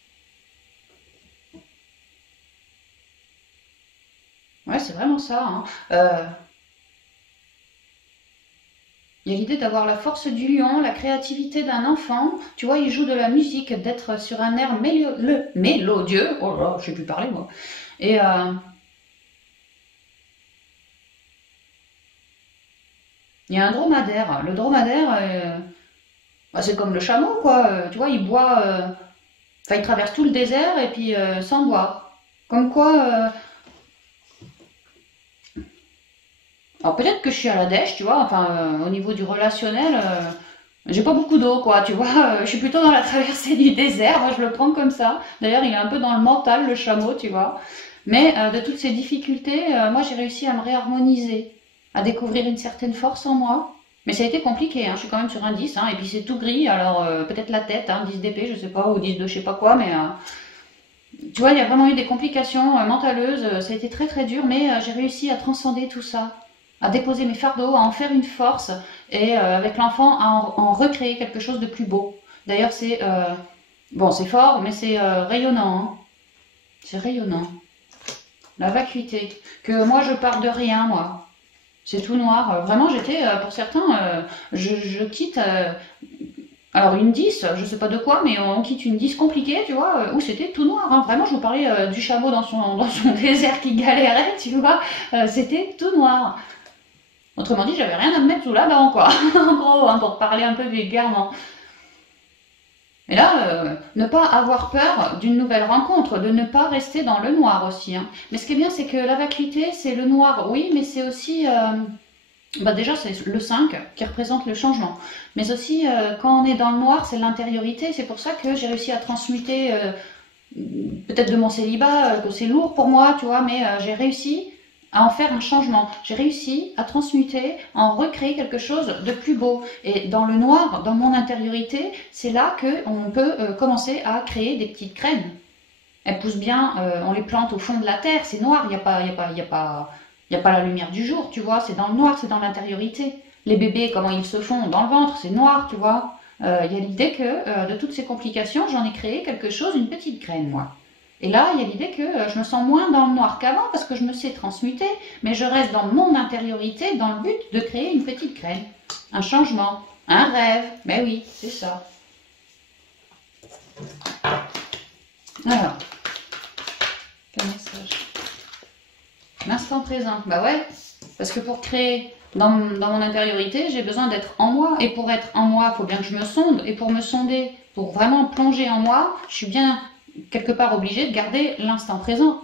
Ouais, c'est vraiment ça. Hein. Il y a l'idée d'avoir la force du lion, la créativité d'un enfant. Tu vois, il joue de la musique, d'être sur un air mélodieux. Oh là, je sais plus parler moi. Et il y a un dromadaire. Le dromadaire, bah, c'est comme le chameau, quoi. Tu vois, il boit. Enfin, il traverse tout le désert et puis sans boire. Comme quoi. Alors peut-être que je suis à la dèche, tu vois. Enfin, au niveau du relationnel, j'ai pas beaucoup d'eau, quoi. Tu vois, je suis plutôt dans la traversée du désert. Moi, je le prends comme ça. D'ailleurs, il est un peu dans le mental, le chameau, tu vois. Mais de toutes ces difficultés, moi, j'ai réussi à me réharmoniser, à découvrir une certaine force en moi. Mais ça a été compliqué, hein. Je suis quand même sur un 10, hein, et puis c'est tout gris, alors peut-être la tête, hein, 10 d'épée, je sais pas, ou 10 de je sais pas quoi, mais tu vois, il y a vraiment eu des complications mentaleuses, ça a été très très dur, mais j'ai réussi à transcender tout ça, à déposer mes fardeaux, à en faire une force, et avec l'enfant, à en recréer quelque chose de plus beau. D'ailleurs, c'est, bon, c'est fort, mais c'est rayonnant, hein. C'est rayonnant. La vacuité. Que moi, je pars de rien, moi. C'est tout noir. Vraiment, j'étais, pour certains, je quitte, alors une 10, je sais pas de quoi, mais on quitte une 10 compliquée, tu vois, où c'était tout noir. Hein. Vraiment, je vous parlais du chameau dans son désert qui galérait, tu vois, c'était tout noir. Autrement dit, j'avais rien à me mettre sous la dent, quoi. En gros, hein, pour parler un peu vulgairement. Et là, ne pas avoir peur d'une nouvelle rencontre, de ne pas rester dans le noir aussi, hein. Mais ce qui est bien, c'est que la vacuité, c'est le noir, oui, mais c'est aussi... bah déjà, c'est le 5 qui représente le changement. Mais aussi, quand on est dans le noir, c'est l'intériorité. C'est pour ça que j'ai réussi à transmuter, peut-être de mon célibat, que c'est lourd pour moi, tu vois, mais j'ai réussi à en faire un changement. J'ai réussi à transmuter, à en recréer quelque chose de plus beau. Et dans le noir, dans mon intériorité, c'est là qu'on peut commencer à créer des petites graines. Elles poussent bien, on les plante au fond de la terre, c'est noir, il n'y a pas, y a pas la lumière du jour, tu vois, c'est dans le noir, c'est dans l'intériorité. Les bébés, comment ils se font dans le ventre, c'est noir, tu vois. Il y a l'idée que de toutes ces complications, j'en ai créé quelque chose, une petite graine, moi. Et là, il y a l'idée que je me sens moins dans le noir qu'avant parce que je me sais transmuter, mais je reste dans mon intériorité dans le but de créer une petite graine, un changement, un rêve. Mais oui, c'est ça. Alors, quel message? L'instant présent. Bah ouais, parce que pour créer dans mon intériorité, j'ai besoin d'être en moi. Et pour être en moi, il faut bien que je me sonde. Et pour me sonder, pour vraiment plonger en moi, je suis bien quelque part obligée de garder l'instant présent.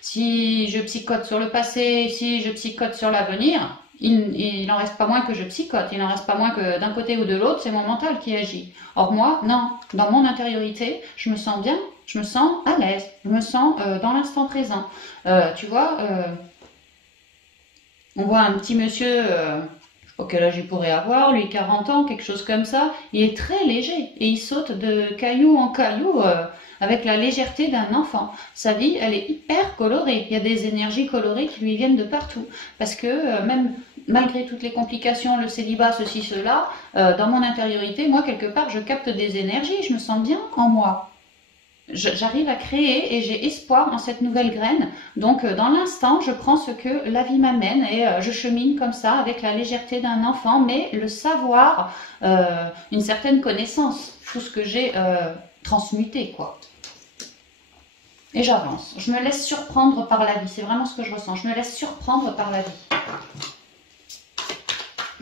Si je psychote sur le passé, si je psychote sur l'avenir, il n'en reste pas moins que je psychote, il n'en reste pas moins que d'un côté ou de l'autre, c'est mon mental qui agit. Or moi, non, dans mon intériorité, je me sens bien, je me sens à l'aise, je me sens dans l'instant présent. Tu vois, on voit un petit monsieur, je sais pas quel âge il pourrait avoir, lui 40 ans, quelque chose comme ça, il est très léger et il saute de caillou en caillou avec la légèreté d'un enfant. Sa vie, elle est hyper colorée, il y a des énergies colorées qui lui viennent de partout. Parce que même malgré toutes les complications, le célibat, ceci, cela, dans mon intériorité, moi quelque part, je capte des énergies, je me sens bien en moi. J'arrive à créer et j'ai espoir en cette nouvelle graine. Donc dans l'instant, je prends ce que la vie m'amène et je chemine comme ça avec la légèreté d'un enfant, mais le savoir, une certaine connaissance, tout ce que j'ai transmuté, quoi. Et j'avance. Je me laisse surprendre par la vie. C'est vraiment ce que je ressens. Je me laisse surprendre par la vie.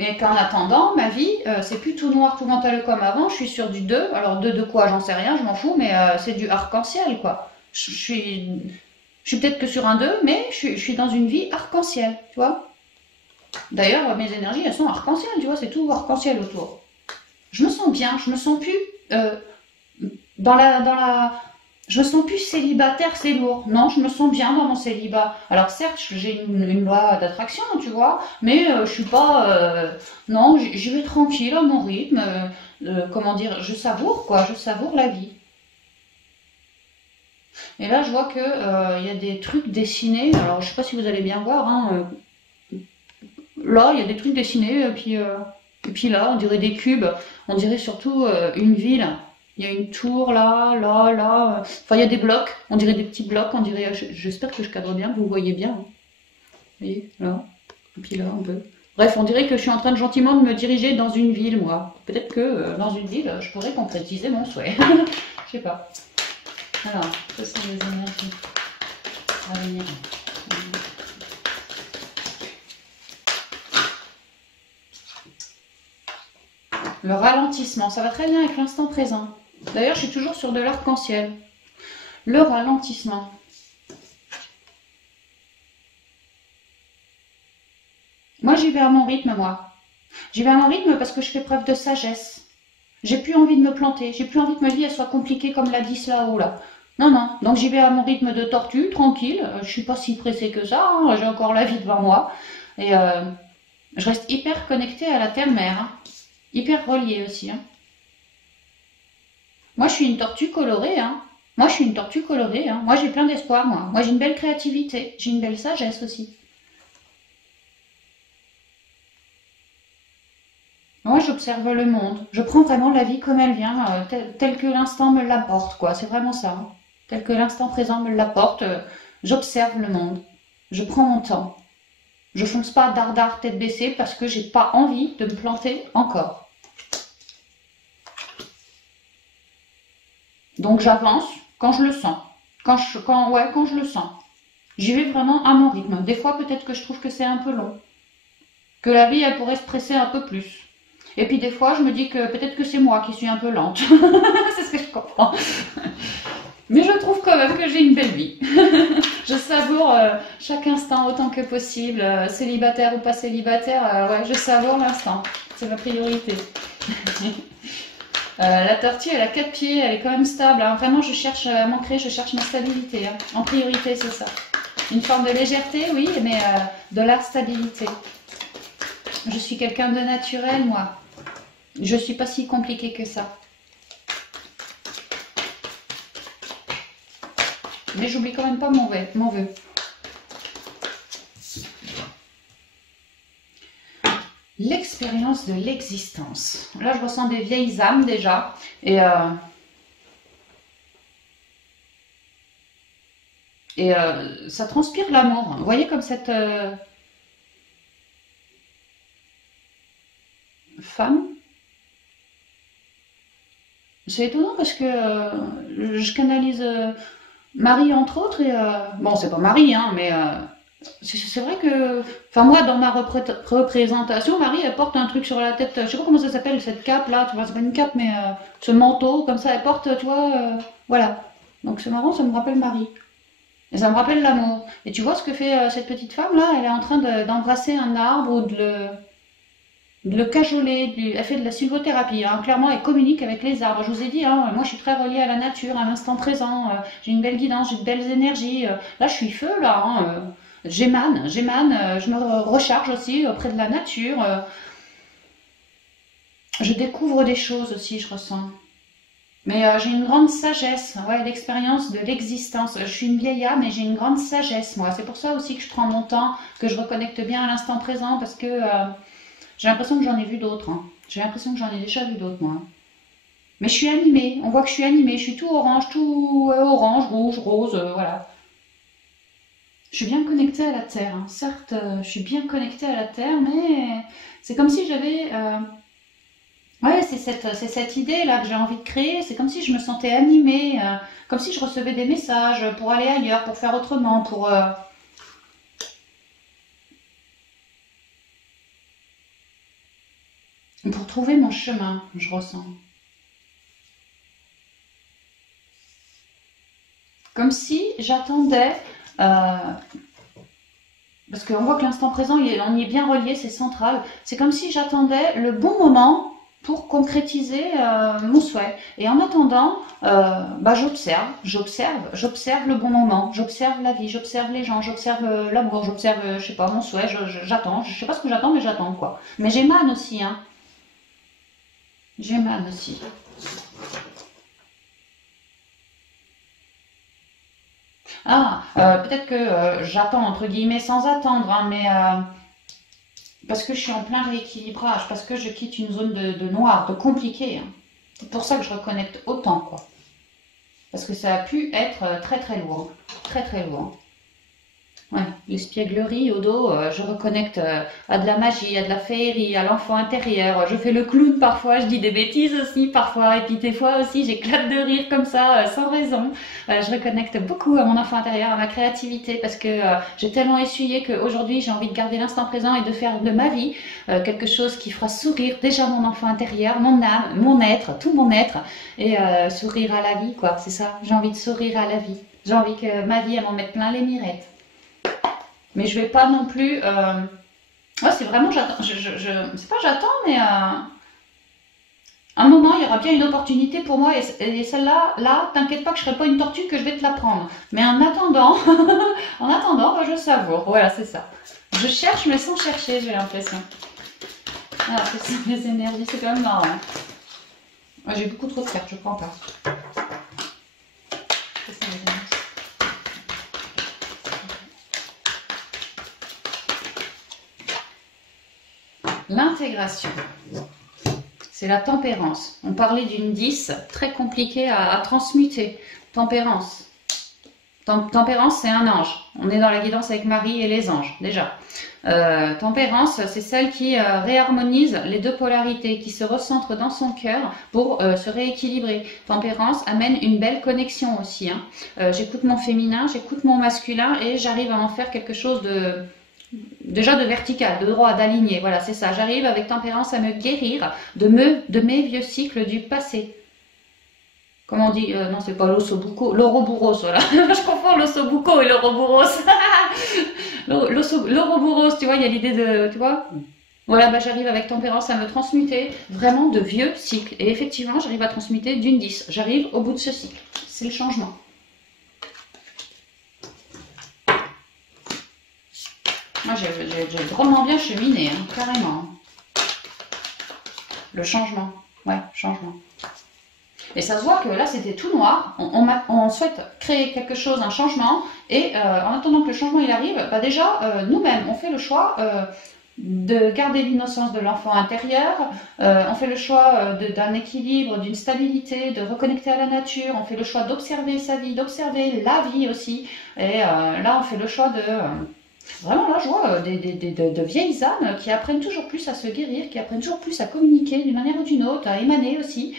Et qu'en attendant, ma vie, c'est plus tout noir, tout mental comme avant. Je suis sur du 2. Alors 2 de quoi, j'en sais rien, je m'en fous, mais c'est du arc-en-ciel, quoi. Je suis peut-être que sur un 2, mais je suis dans une vie arc-en-ciel, tu vois. D'ailleurs, mes énergies, elles sont arc-en-ciel, tu vois, c'est tout arc-en-ciel autour. Je me sens bien, je me sens plus je me sens plus célibataire, c'est lourd. Non, je me sens bien dans mon célibat. Alors certes, j'ai une loi d'attraction, tu vois, mais je suis pas... non, j'y vais tranquille à mon rythme. Comment dire, je savoure, quoi, je savoure la vie. Et là, je vois que il y a des trucs dessinés. Alors, je sais pas si vous allez bien voir, hein. Là, il y a des trucs dessinés, et puis là, on dirait des cubes. On dirait surtout une ville. Il y a une tour là, là, là. Enfin, il y a des blocs. On dirait des petits blocs. On dirait. J'espère que je cadre bien, que vous voyez bien. Vous voyez, là. Et puis là, un peu. Bref, on dirait que je suis en train de gentiment de me diriger dans une ville, moi. Peut-être que dans une ville, je pourrais concrétiser mon souhait. Je sais pas. Alors, ce sont les énergies à venir. Le ralentissement, ça va très bien avec l'instant présent. D'ailleurs, je suis toujours sur de l'arc-en-ciel. Le ralentissement. Moi, j'y vais à mon rythme, moi. J'y vais à mon rythme parce que je fais preuve de sagesse. J'ai plus envie de me planter. J'ai plus envie que ma vie elle soit compliquée comme l'a dit là-haut, là. Non, non. Donc, j'y vais à mon rythme de tortue, tranquille. Je suis pas si pressée que ça, hein. J'ai encore la vie devant moi. Et je reste hyper connectée à la terre-mère, hein. Hyper reliée aussi, hein. Moi, je suis une tortue colorée, hein. Moi, je suis une tortue colorée, hein. Moi, j'ai plein d'espoir, moi. Moi, j'ai une belle créativité. J'ai une belle sagesse aussi. Moi, j'observe le monde. Je prends vraiment la vie comme elle vient, tel que l'instant me l'apporte, quoi. C'est vraiment ça, hein. Tel que l'instant présent me l'apporte, j'observe le monde. Je prends mon temps. Je fonce pas dardard tête baissée parce que j'ai pas envie de me planter encore. Donc j'avance quand je le sens. Quand je le sens. J'y vais vraiment à mon rythme. Des fois, peut-être que je trouve que c'est un peu long. Que la vie, elle pourrait se presser un peu plus. Et puis des fois, je me dis que peut-être que c'est moi qui suis un peu lente. C'est ce que je comprends. Mais je trouve quand même que j'ai une belle vie. Je savoure chaque instant autant que possible. Célibataire ou pas célibataire, ouais, je savoure l'instant. C'est ma priorité. La tortue, elle a 4 pieds, elle est quand même stable. Hein. Vraiment, je cherche à m'ancrer, je cherche ma stabilité. Hein. En priorité, c'est ça. Une forme de légèreté, oui, mais de la stabilité. Je suis quelqu'un de naturel, moi. Je suis pas si compliquée que ça. Mais j'oublie quand même pas mon vœu. L'expérience de l'existence. Là, je ressens des vieilles âmes déjà. Et ça transpire l'amour. Vous voyez comme cette femme. C'est étonnant parce que je canalise Marie entre autres. Et bon, c'est pas Marie, hein, mais c'est vrai que... Enfin, moi, dans ma représentation, Marie, elle porte un truc sur la tête. Je sais pas comment ça s'appelle, cette cape-là. Tu vois, c'est pas une cape, mais ce manteau, comme ça, elle porte, tu vois. Voilà. Donc c'est marrant, ça me rappelle Marie. Et ça me rappelle l'amour. Et tu vois ce que fait cette petite femme là? Elle est en train d'embrasser un arbre ou de le cajoler. Elle fait de la sylvothérapie. Hein. Clairement, elle communique avec les arbres. Je vous ai dit, hein, moi je suis très reliée à la nature, à l'instant présent. J'ai une belle guidance, j'ai de belles énergies. Là, je suis feu là. Hein, j'émane. Je me recharge aussi auprès de la nature. Je découvre des choses aussi, je ressens. Mais j'ai une grande sagesse, ouais, l'expérience de l'existence. Je suis une vieille âme, mais j'ai une grande sagesse, moi. C'est pour ça aussi que je prends mon temps, que je reconnecte bien à l'instant présent, parce que j'ai l'impression que j'en ai vu d'autres. Hein. J'ai l'impression que j'en ai déjà vu d'autres, moi. Mais je suis animée, on voit que je suis animée, je suis tout orange, rouge, rose, voilà. Je suis bien connectée à la Terre. Hein. Certes, je suis bien connectée à la Terre, mais c'est comme si j'avais... Ouais, c'est cette idée-là que j'ai envie de créer. C'est comme si je me sentais animée, comme si je recevais des messages pour aller ailleurs, pour faire autrement, pour trouver mon chemin, je ressens. Comme si j'attendais, parce qu'on voit que l'instant présent, on y est bien relié, c'est central. C'est comme si j'attendais le bon moment pour concrétiser mon souhait. Et en attendant, bah, j'observe le bon moment, j'observe la vie, j'observe les gens, j'observe l'amour, j'observe, je sais pas, mon souhait, j'attends, je sais pas ce que j'attends, mais j'attends quoi. Mais j'émane aussi, hein. J'émane aussi. Ah, peut-être que j'attends entre guillemets sans attendre, hein, mais parce que je suis en plein rééquilibrage, parce que je quitte une zone de noir, de compliqué. Hein. C'est pour ça que je reconnecte autant, quoi. Parce que ça a pu être très très lourd. Très très lourd. Ouais, l'espièglerie au dos, je reconnecte à de la magie, à de la féerie, à l'enfant intérieur. Je fais le clown parfois, je dis des bêtises aussi parfois, et puis des fois aussi j'éclate de rire comme ça, sans raison. Je reconnecte beaucoup à mon enfant intérieur, à ma créativité, parce que j'ai tellement essuyé qu'aujourd'hui j'ai envie de garder l'instant présent et de faire de ma vie quelque chose qui fera sourire déjà mon enfant intérieur, mon âme, mon être, tout mon être, et sourire à la vie, quoi, c'est ça. J'ai envie de sourire à la vie. J'ai envie que ma vie, elle m'en mette plein les mirettes. Mais je vais pas non plus... Ouais, c'est vraiment... J'attends. C'est pas j'attends, mais... un moment, il y aura bien une opportunité pour moi. Et celle-là, t'inquiète pas que je serai pas une tortue, que je vais te la prendre. Mais en attendant, bah, je savoure. Voilà, c'est ça. Je cherche, mais sans chercher, j'ai l'impression. Ah, c'est les énergies, c'est quand même marrant. Ouais, j'ai beaucoup trop de cartes, je prends pas. C'est ça, les énergies. L'intégration, c'est la tempérance. On parlait d'une 10 très compliquée à transmuter. Tempérance. Tempérance, c'est un ange. On est dans la guidance avec Marie et les anges, déjà. Tempérance, c'est celle qui réharmonise les deux polarités, qui se recentre dans son cœur pour se rééquilibrer. Tempérance amène une belle connexion aussi. Hein. J'écoute mon féminin, j'écoute mon masculin et j'arrive à en faire quelque chose déjà de vertical, de droit, d'aligné. Voilà, c'est ça. J'arrive avec tempérance à me guérir de mes vieux cycles du passé. Comment on dit non, c'est pas l'ossobuco, l'ouroboros, voilà. Je confonds l'ossobuco et l'ouroboros. L'ouroboros, tu vois, il y a l'idée de, tu vois. Voilà, bah, j'arrive avec tempérance à me transmuter vraiment de vieux cycles. Et effectivement, j'arrive à transmuter d'une 10. J'arrive au bout de ce cycle. C'est le changement. Moi, j'ai drôlement bien cheminé, hein, carrément. Le changement. Ouais, changement. Et ça se voit que là, c'était tout noir. On souhaite créer quelque chose, un changement. Et en attendant que le changement il arrive, bah déjà, nous-mêmes, on fait le choix de garder l'innocence de l'enfant intérieur. On fait le choix d'un équilibre, d'une stabilité, de reconnecter à la nature. On fait le choix d'observer sa vie, d'observer la vie aussi. Et là, on fait le choix de... Vraiment, là, je vois de vieilles âmes qui apprennent toujours plus à se guérir, qui apprennent toujours plus à communiquer d'une manière ou d'une autre, à émaner aussi.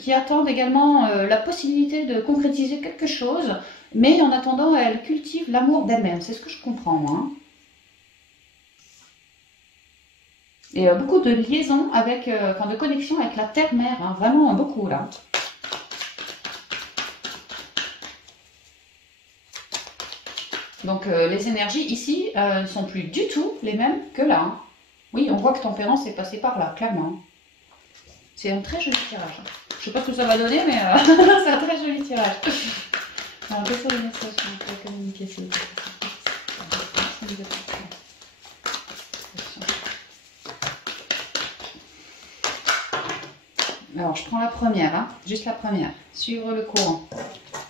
Qui attendent également la possibilité de concrétiser quelque chose, mais en attendant, elles cultivent l'amour d'elles-mêmes. C'est ce que je comprends, moi. Hein. Et beaucoup de liaisons avec, enfin de connexion avec la terre-mère, hein, vraiment beaucoup là. Donc les énergies ici ne sont plus du tout les mêmes que là. Hein. Oui, on voit que tempérance est passée par là, clairement. C'est un très joli tirage. Je sais pas ce que ça va donner, mais c'est un très joli tirage. Alors, quels sont les messages que vous pouvez communiquer, s'il vous plaît? Alors, je prends la première, hein, juste la première. Suivre le courant.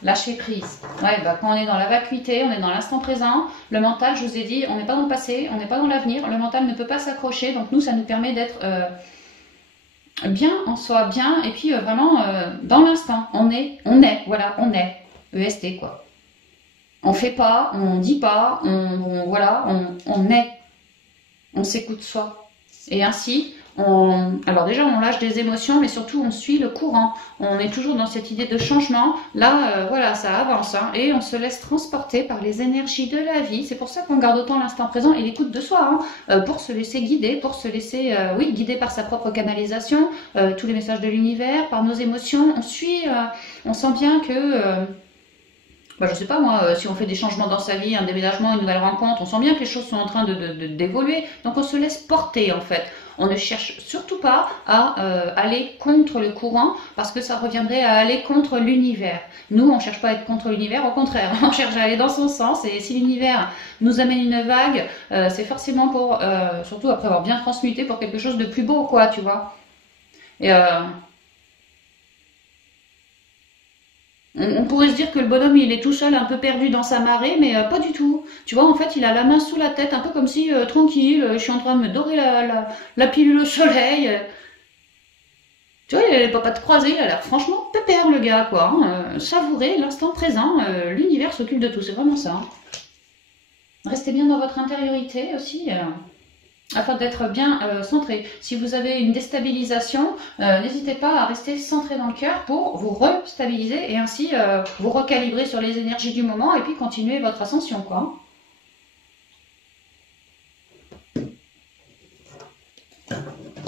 Lâcher prise. Ouais, bah, quand on est dans la vacuité, on est dans l'instant présent. Le mental, je vous ai dit, on n'est pas dans le passé, on n'est pas dans l'avenir. Le mental ne peut pas s'accrocher. Donc, nous, ça nous permet d'être... bien en soi, bien, et puis vraiment dans l'instant, on est, voilà, on est, EST quoi. On fait pas, on dit pas, voilà, on est, on s'écoute soi. Et ainsi, alors déjà on lâche des émotions, mais surtout on suit le courant. On est toujours dans cette idée de changement. Là, voilà, ça avance, hein, et on se laisse transporter par les énergies de la vie. C'est pour ça qu'on garde autant l'instant présent et l'écoute de soi, hein, pour se laisser guider, pour se laisser, oui, guider par sa propre canalisation, tous les messages de l'univers, par nos émotions. On suit, on sent bien que... bah, je sais pas moi, si on fait des changements dans sa vie, un déménagement, une nouvelle rencontre, on sent bien que les choses sont en train d'évoluer. Donc on se laisse porter en fait. On ne cherche surtout pas à aller contre le courant parce que ça reviendrait à aller contre l'univers. Nous, on ne cherche pas à être contre l'univers, au contraire, on cherche à aller dans son sens. Et si l'univers nous amène une vague, c'est forcément pour, surtout après avoir bien transmuté, pour quelque chose de plus beau, quoi, tu vois. Et on pourrait se dire que le bonhomme il est tout seul un peu perdu dans sa marée, mais pas du tout. Tu vois, en fait il a la main sous la tête, un peu comme si tranquille, je suis en train de me dorer la pilule au soleil. Tu vois, il a les papates croisées, il a l'air franchement pépère le gars quoi. Hein. Savourer l'instant présent, l'univers s'occupe de tout, c'est vraiment ça. Hein. Restez bien dans votre intériorité aussi. Afin d'être bien centré. Si vous avez une déstabilisation, n'hésitez pas à rester centré dans le cœur pour vous restabiliser et ainsi vous recalibrer sur les énergies du moment et puis continuer votre ascension, quoi.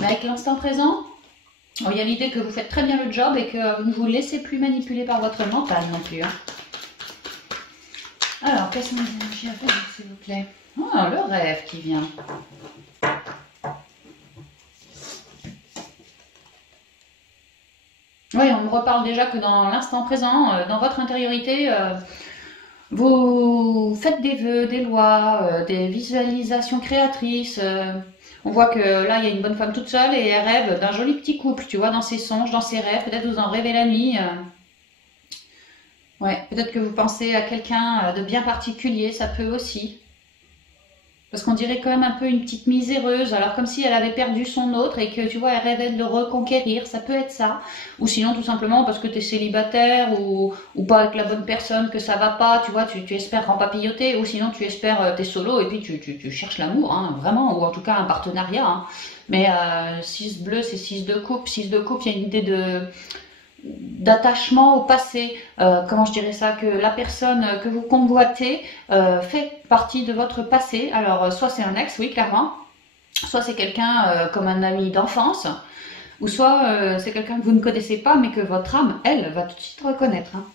Avec l'instant présent, il y a l'idée que vous faites très bien le job et que vous ne vous laissez plus manipuler par votre mental non plus. Hein. Alors, quelles sont les énergies à faire, s'il vous plaît? Ah, le rêve qui vient. Oui, on me reparle déjà que dans l'instant présent, dans votre intériorité, vous faites des vœux, des lois, des visualisations créatrices. On voit que là, il y a une bonne femme toute seule et elle rêve d'un joli petit couple, tu vois, dans ses songes, dans ses rêves. Peut-être vous en rêvez la nuit. Ouais, peut-être que vous pensez à quelqu'un de bien particulier, ça peut aussi. Parce qu'on dirait quand même un peu une petite miséreuse, alors comme si elle avait perdu son autre et que tu vois, elle rêvait de le reconquérir, ça peut être ça. Ou sinon tout simplement parce que tu es célibataire ou pas avec la bonne personne, que ça va pas, tu vois, tu espères rempapilloter, ou sinon tu espères, t'es solo et puis tu cherches l'amour, hein, vraiment, ou en tout cas un partenariat. Hein. Mais 6 bleu, c'est 6 de coupe, 6 de coupe, il y a une idée d'attachement au passé. Comment je dirais ça? Que la personne que vous convoitez fait partie de votre passé. Alors, soit c'est un ex, oui, clairement. Soit c'est quelqu'un comme un ami d'enfance. Ou soit c'est quelqu'un que vous ne connaissez pas, mais que votre âme, elle, va tout de suite reconnaître. Hein.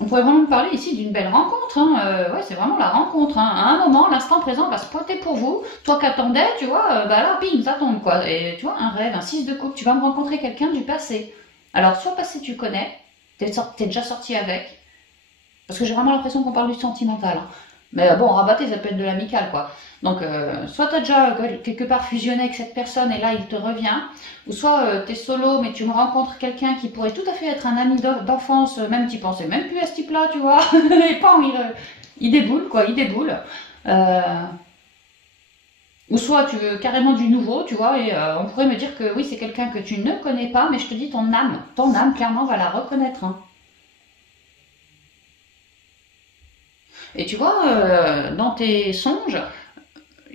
On pourrait vraiment parler ici d'une belle rencontre. Hein. Ouais, c'est vraiment la rencontre. Hein. À un moment, l'instant présent va se pointer pour vous. Toi qui attendais, tu vois, bah là, bing, ça tombe, quoi. Et tu vois, un rêve, un 6 de coupe, tu vas me rencontrer quelqu'un du passé. Alors, soit passé, tu connais, t'es déjà sorti avec. Parce que j'ai vraiment l'impression qu'on parle du sentimental. Hein. Mais bon, rabatté, ça peut être de l'amical, quoi. Donc, soit tu as déjà quelque part fusionné avec cette personne et là, il te revient, ou soit tu es solo, mais tu me rencontres quelqu'un qui pourrait tout à fait être un ami d'enfance, même tu pensais même plus à ce type-là, tu vois, et pas, il déboule, quoi, il déboule. Ou soit tu veux carrément du nouveau, tu vois, et on pourrait me dire que oui, c'est quelqu'un que tu ne connais pas, mais je te dis, ton âme, clairement, va la reconnaître. Hein. Et tu vois, dans tes songes,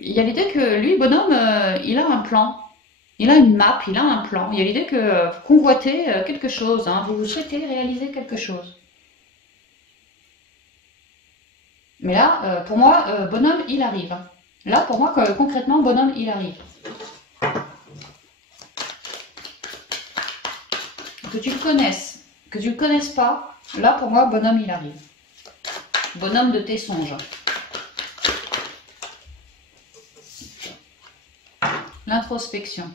il y a l'idée que lui, bonhomme, il a un plan. Il a une map, il a un plan. Il y a l'idée que vous convoitez quelque chose, hein, vous souhaitez réaliser quelque chose. Mais là, pour moi, bonhomme, il arrive. Là, pour moi, concrètement, bonhomme, il arrive. Que tu le connaisses, que tu le connaisses pas, là, pour moi, bonhomme, il arrive. Bonhomme de tes songes. L'introspection.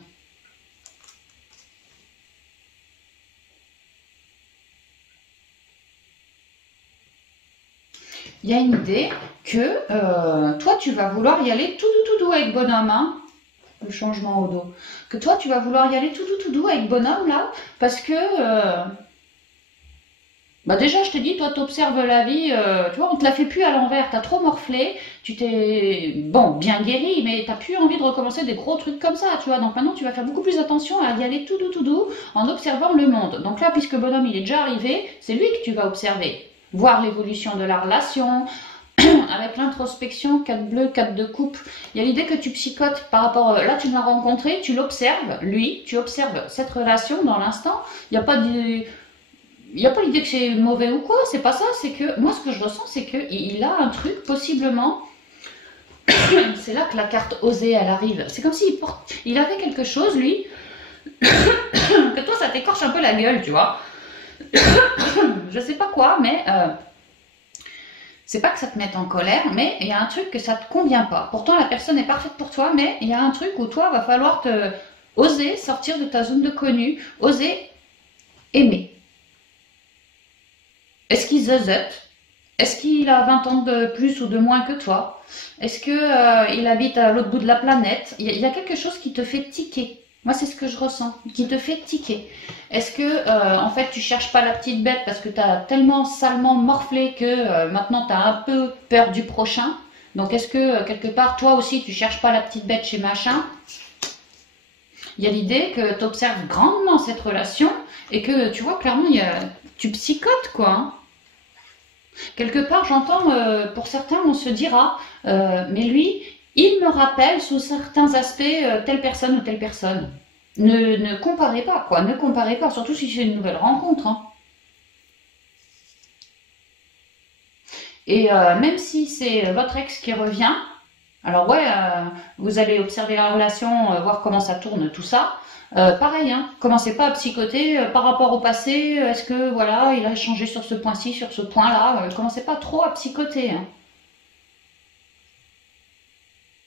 Il y a une idée que toi, tu vas vouloir y aller tout doux avec bonhomme, hein, le changement au dos. Que toi, tu vas vouloir y aller tout doux avec bonhomme, là, parce que... bah déjà, je te dis, toi, t'observes la vie, tu vois, on te la fait plus à l'envers, t'as trop morflé, tu t'es, bon, bien guéri, mais t'as plus envie de recommencer des gros trucs comme ça, tu vois, donc maintenant, tu vas faire beaucoup plus attention à y aller tout doux, en observant le monde. Donc là, puisque bonhomme, il est déjà arrivé, c'est lui que tu vas observer, voir l'évolution de la relation, avec l'introspection, 4 bleus, 4 de coupe, il y a l'idée que tu psychotes par rapport, là, tu l'as rencontré, tu l'observes, lui, tu observes cette relation dans l'instant, il n'y a pas de... Il n'y a pas l'idée que c'est mauvais ou quoi, c'est pas ça, c'est que moi ce que je ressens c'est qu'il a un truc possiblement, c'est là que la carte osée elle arrive, c'est comme s'il il avait quelque chose lui, que toi ça t'écorche un peu la gueule tu vois, je sais pas quoi mais c'est pas que ça te mette en colère mais il y a un truc que ça te convient pas, pourtant la personne est parfaite pour toi mais il y a un truc où toi va falloir oser sortir de ta zone de connu, oser aimer. Est-ce qu'il zozote? Est-ce qu'il a 20 ans de plus ou de moins que toi? Est-ce qu'il habite à l'autre bout de la planète? Il y a quelque chose qui te fait tiquer. Moi, c'est ce que je ressens, qui te fait tiquer. Est-ce que, en fait, tu cherches pas la petite bête parce que tu as tellement salement morflé que maintenant tu as un peu peur du prochain? Donc, est-ce que, quelque part, toi aussi, tu cherches pas la petite bête chez machin? Il y a l'idée que tu observes grandement cette relation et que, tu vois, clairement, tu psychotes, quoi. Hein. Quelque part, j'entends, pour certains, on se dira, mais lui, il me rappelle sous certains aspects telle personne ou telle personne. Ne comparez pas, quoi. Ne comparez pas, surtout si c'est une nouvelle rencontre. Hein. Et même si c'est votre ex qui revient, alors ouais, vous allez observer la relation, voir comment ça tourne, tout ça. Pareil, hein, commencez pas à psychoter par rapport au passé. Est-ce que voilà, il a changé sur ce point-ci, sur ce point-là. Commencez pas trop à psychoter. Hein.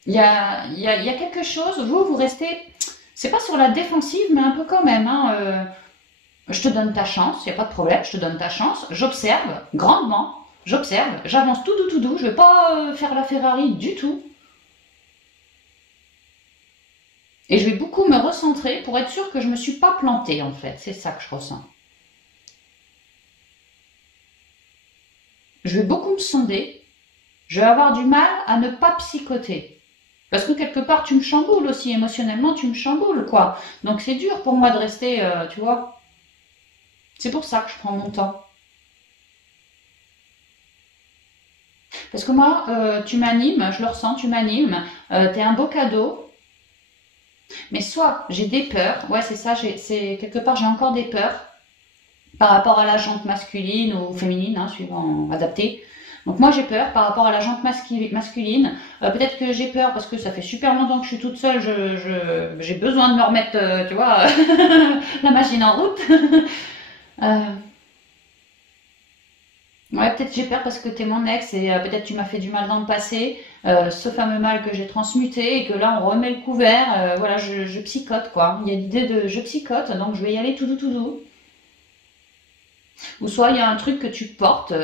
Il y a quelque chose. Vous restez. C'est pas sur la défensive, mais un peu quand même. Hein, je te donne ta chance, il y a pas de problème. Je te donne ta chance. J'observe grandement. J'observe. J'avance tout doux. Je vais pas faire la Ferrari du tout. Et je vais beaucoup me recentrer pour être sûre que je ne me suis pas plantée, en fait. C'est ça que je ressens. Je vais beaucoup me sonder. Je vais avoir du mal à ne pas psychoter. Parce que quelque part, tu me chamboules aussi. Émotionnellement, tu me chamboules, quoi. Donc c'est dur pour moi de rester, tu vois. C'est pour ça que je prends mon temps. Parce que moi, tu m'animes, je le ressens, tu m'animes. T'es un beau cadeau. Mais soit j'ai des peurs, ouais c'est ça, c'est quelque part j'ai encore des peurs par rapport à la jante masculine ou féminine, hein, suivant adapté. Donc moi j'ai peur par rapport à la jante masculine. Peut-être que j'ai peur parce que ça fait super longtemps que je suis toute seule, j'ai besoin de me remettre, tu vois, la machine en route. Ouais, peut-être j'ai peur parce que t'es mon ex et peut-être tu m'as fait du mal dans le passé, ce fameux mal que j'ai transmuté et que là on remet le couvert, voilà, je psychote quoi. Il y a l'idée de je psychote, donc je vais y aller tout doux tout doux. Ou soit il y a un truc que tu portes,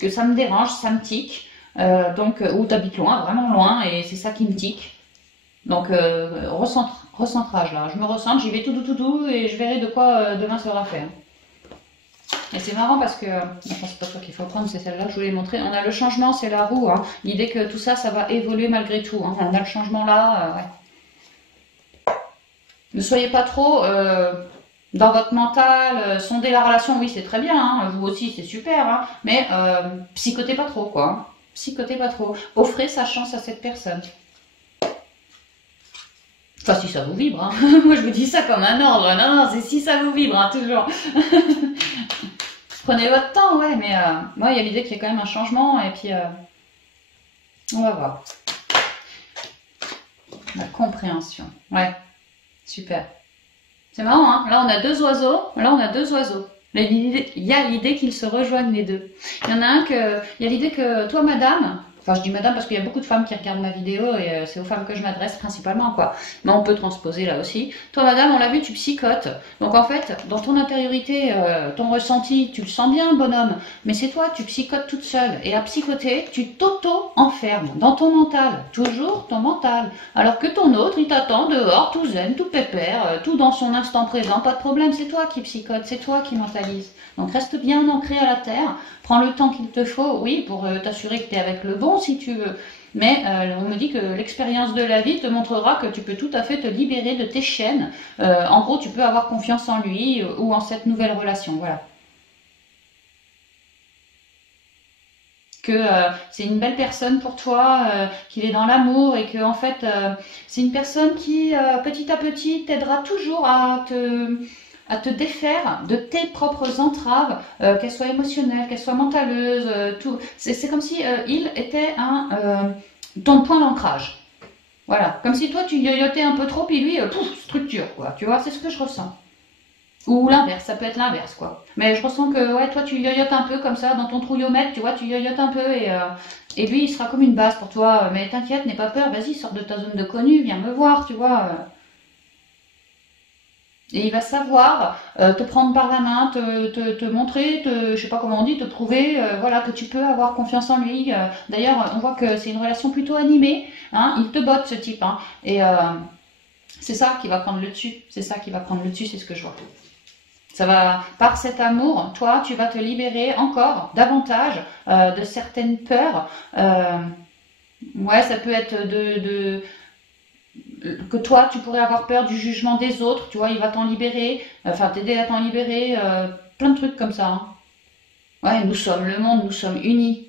que ça me dérange, ça me tique, ou t'habites loin, vraiment loin, et c'est ça qui me tique. Donc recentrage là, je me recentre, j'y vais tout doux et je verrai de quoi demain sera fait. Et c'est marrant parce que, enfin c'est pas toi qu'il faut prendre, c'est celle-là que je voulais montrer. On a le changement, c'est la roue, hein. L'idée que tout ça, ça va évoluer malgré tout. Hein. On a le changement là, ouais. Ne soyez pas trop dans votre mental, sondez la relation, oui c'est très bien, hein. Vous aussi c'est super, hein. Mais psychotez pas trop quoi. Hein. Psychotez pas trop. Offrez sa chance à cette personne. Enfin si ça vous vibre, hein. Moi je vous dis ça comme un ordre, non, c'est si ça vous vibre, hein, toujours. Prenez votre temps, ouais, mais moi, il y a l'idée qu'il y a quand même un changement, et puis on va voir. La compréhension, ouais, super. C'est marrant, hein, là on a deux oiseaux, Il y a l'idée qu'ils se rejoignent les deux. Il y en a un que, il y a l'idée que toi, madame, enfin je dis madame parce qu'il y a beaucoup de femmes qui regardent ma vidéo et c'est aux femmes que je m'adresse principalement quoi. Mais on peut transposer là aussi. Toi madame, on l'a vu, tu psychotes. Donc en fait, dans ton intériorité, ton ressenti, tu le sens bien bonhomme. Mais c'est toi, tu psychotes toute seule. Et à psychoter, tu t'auto-enfermes dans ton mental. Toujours ton mental. Alors que ton autre, il t'attend dehors, tout zen, tout pépère, tout dans son instant présent. Pas de problème, c'est toi qui psychotes, c'est toi qui mentalise. Donc reste bien ancré à la terre. Prends le temps qu'il te faut, oui, pour t'assurer que tu es avec le bon si tu veux. Mais on me dit que l'expérience de la vie te montrera que tu peux tout à fait te libérer de tes chaînes. En gros, tu peux avoir confiance en lui ou en cette nouvelle relation. Voilà. Que c'est une belle personne pour toi, qu'il est dans l'amour et que en fait c'est une personne qui petit à petit t'aidera toujours à te défaire de tes propres entraves, qu'elles soient émotionnelles, qu'elles soient mentaleuses, tout. C'est comme si il était ton point d'ancrage. Voilà, comme si toi tu yoyotais un peu trop et lui, pouf, structure quoi. Tu vois, c'est ce que je ressens. Ou l'inverse, ça peut être l'inverse quoi. Mais je ressens que ouais, toi tu yoyotes un peu comme ça dans ton trouillomètre, tu vois, tu yoyotes un peu et lui il sera comme une base pour toi. Mais t'inquiète, n'aie pas peur, vas-y, sors de ta zone de connu, viens me voir, tu vois. Et il va savoir te prendre par la main, te montrer, je sais pas comment on dit, te prouver, voilà, que tu peux avoir confiance en lui. D'ailleurs, on voit que c'est une relation plutôt animée. Hein, il te botte ce type. Hein, et c'est ça qui va prendre le dessus. C'est ça qui va prendre le dessus, c'est ce que je vois. Ça va, par cet amour, toi, tu vas te libérer encore davantage de certaines peurs. Ouais, ça peut être que toi, tu pourrais avoir peur du jugement des autres, tu vois, il va t'en libérer, enfin t'aider à t'en libérer, plein de trucs comme ça. Hein. Ouais, nous sommes le monde, nous sommes unis.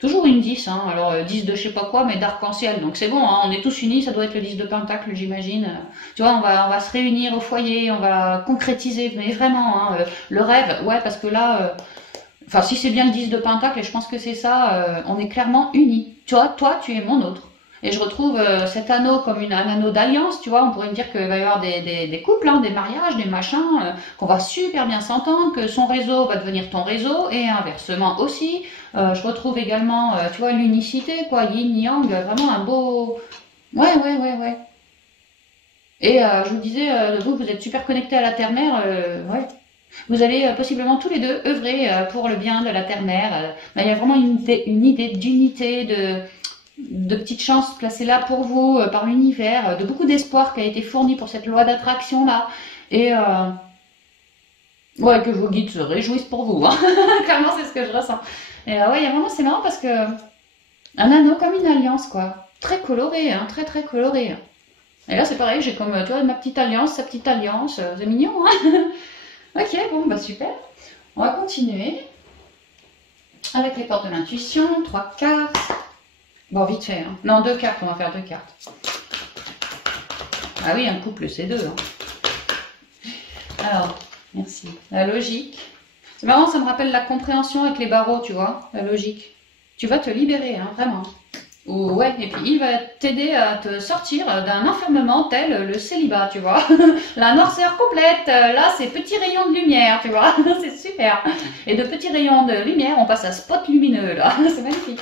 Toujours une 10, hein, alors 10 de je sais pas quoi, mais d'arc-en-ciel, donc c'est bon, hein, on est tous unis, ça doit être le 10 de pentacle, j'imagine. Tu vois, on va se réunir au foyer, on va concrétiser, mais vraiment, hein, le rêve, ouais, parce que là, enfin si c'est bien le 10 de pentacle, et je pense que c'est ça, on est clairement unis. Tu vois, toi, tu es mon autre. Et je retrouve cet anneau comme un anneau d'alliance, tu vois, on pourrait me dire qu'il va y avoir des couples, hein, des mariages, des machins, qu'on va super bien s'entendre, que son réseau va devenir ton réseau, et inversement aussi. Je retrouve également, tu vois, l'unicité, quoi, yin-yang, vraiment un beau... Ouais. Et je vous disais, vous êtes super connectés à la Terre-Mère, ouais. Vous allez possiblement tous les deux œuvrer pour le bien de la Terre-Mère. Il y a vraiment une idée d'unité, de petites chances placées là pour vous par l'univers, de beaucoup d'espoir qui a été fourni pour cette loi d'attraction là, et ouais, que vos guides se réjouissent pour vous, hein. Clairement c'est ce que je ressens. Et ouais, il y a vraiment, c'est marrant parce que un anneau comme une alliance quoi, très coloré, hein, très très coloré. Et là c'est pareil, j'ai comme, tu vois, ma petite alliance, sa petite alliance, c'est mignon, hein. Ok, bon bah super, on va continuer avec les portes de l'intuition, 3 cartes. Bon, vite fait, hein. Non, 2 cartes, on va faire 2 cartes. Ah oui, un couple, c'est deux. Hein. Alors, merci. La logique. C'est marrant, ça me rappelle la compréhension avec les barreaux, tu vois, la logique. Tu vas te libérer, hein, vraiment. Ou ouais, et puis il va t'aider à te sortir d'un enfermement tel le célibat, tu vois. La noirceur complète, là c'est petits rayons de lumière, tu vois. C'est super. Et de petits rayons de lumière, on passe à spot lumineux, là. C'est magnifique.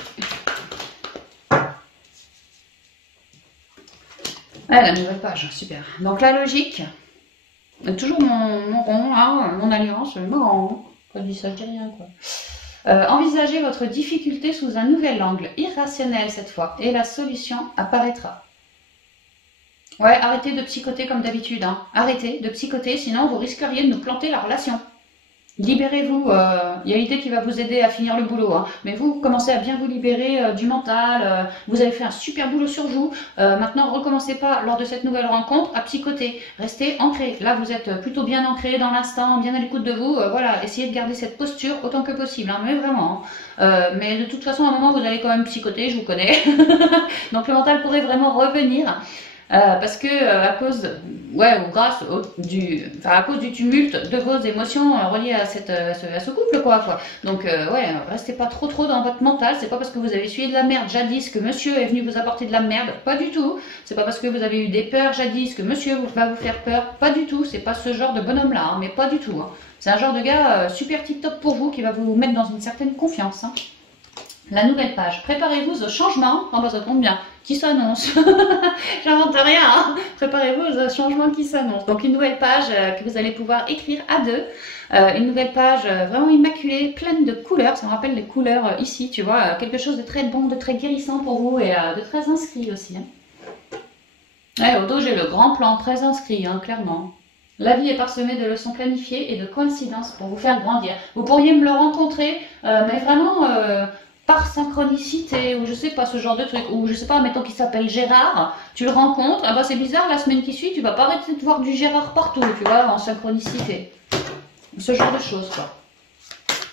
Ah, la nouvelle page, super. Donc la logique, toujours mon rond, là, mon alliance, marrant. Quand je dis ça, je dis rien, quoi. Envisagez votre difficulté sous un nouvel angle, irrationnel cette fois, et la solution apparaîtra. Ouais, arrêtez de psychoter comme d'habitude. Hein. Arrêtez de psychoter, sinon vous risqueriez de nous planter la relation. Libérez-vous, il y a l'idée qui va vous aider à finir le boulot, hein. Mais vous commencez à bien vous libérer du mental, vous avez fait un super boulot sur vous, maintenant recommencez pas lors de cette nouvelle rencontre à psychoter, restez ancré, là vous êtes plutôt bien ancré dans l'instant, bien à l'écoute de vous, voilà, essayez de garder cette posture autant que possible, hein, mais vraiment, mais de toute façon à un moment vous allez quand même psychoter, je vous connais, donc le mental pourrait vraiment revenir. Parce que à cause, ouais, ou grâce à cause du tumulte de vos émotions reliées à ce couple, quoi. Donc, ouais, restez pas trop dans votre mental. C'est pas parce que vous avez essuyé de la merde jadis que monsieur est venu vous apporter de la merde. Pas du tout. C'est pas parce que vous avez eu des peurs jadis que monsieur va vous faire peur. Pas du tout. C'est pas ce genre de bonhomme-là, hein, mais pas du tout. Hein. C'est un genre de gars super tip-top pour vous qui va vous mettre dans une certaine confiance. Hein. La nouvelle page. Préparez-vous au changement. Oh bah ça tombe bien. Qui s'annonce. J'invente rien. Hein. Préparez-vous au changement qui s'annonce. Donc une nouvelle page que vous allez pouvoir écrire à deux. Une nouvelle page vraiment immaculée, pleine de couleurs. Ça me rappelle les couleurs ici, tu vois. Quelque chose de très bon, de très guérissant pour vous et de très inscrit aussi. Hein. Ouais, au dos, j'ai le grand plan, très inscrit, hein, clairement. La vie est parsemée de leçons planifiées et de coïncidences pour vous faire grandir. Vous pourriez me le rencontrer, mais vraiment... par synchronicité, ou je sais pas, ce genre de truc, ou je sais pas, mettons qu'il s'appelle Gérard, tu le rencontres, ah bah c'est bizarre, la semaine qui suit, tu vas pas arrêter de voir du Gérard partout, tu vois, en synchronicité. Ce genre de choses, quoi.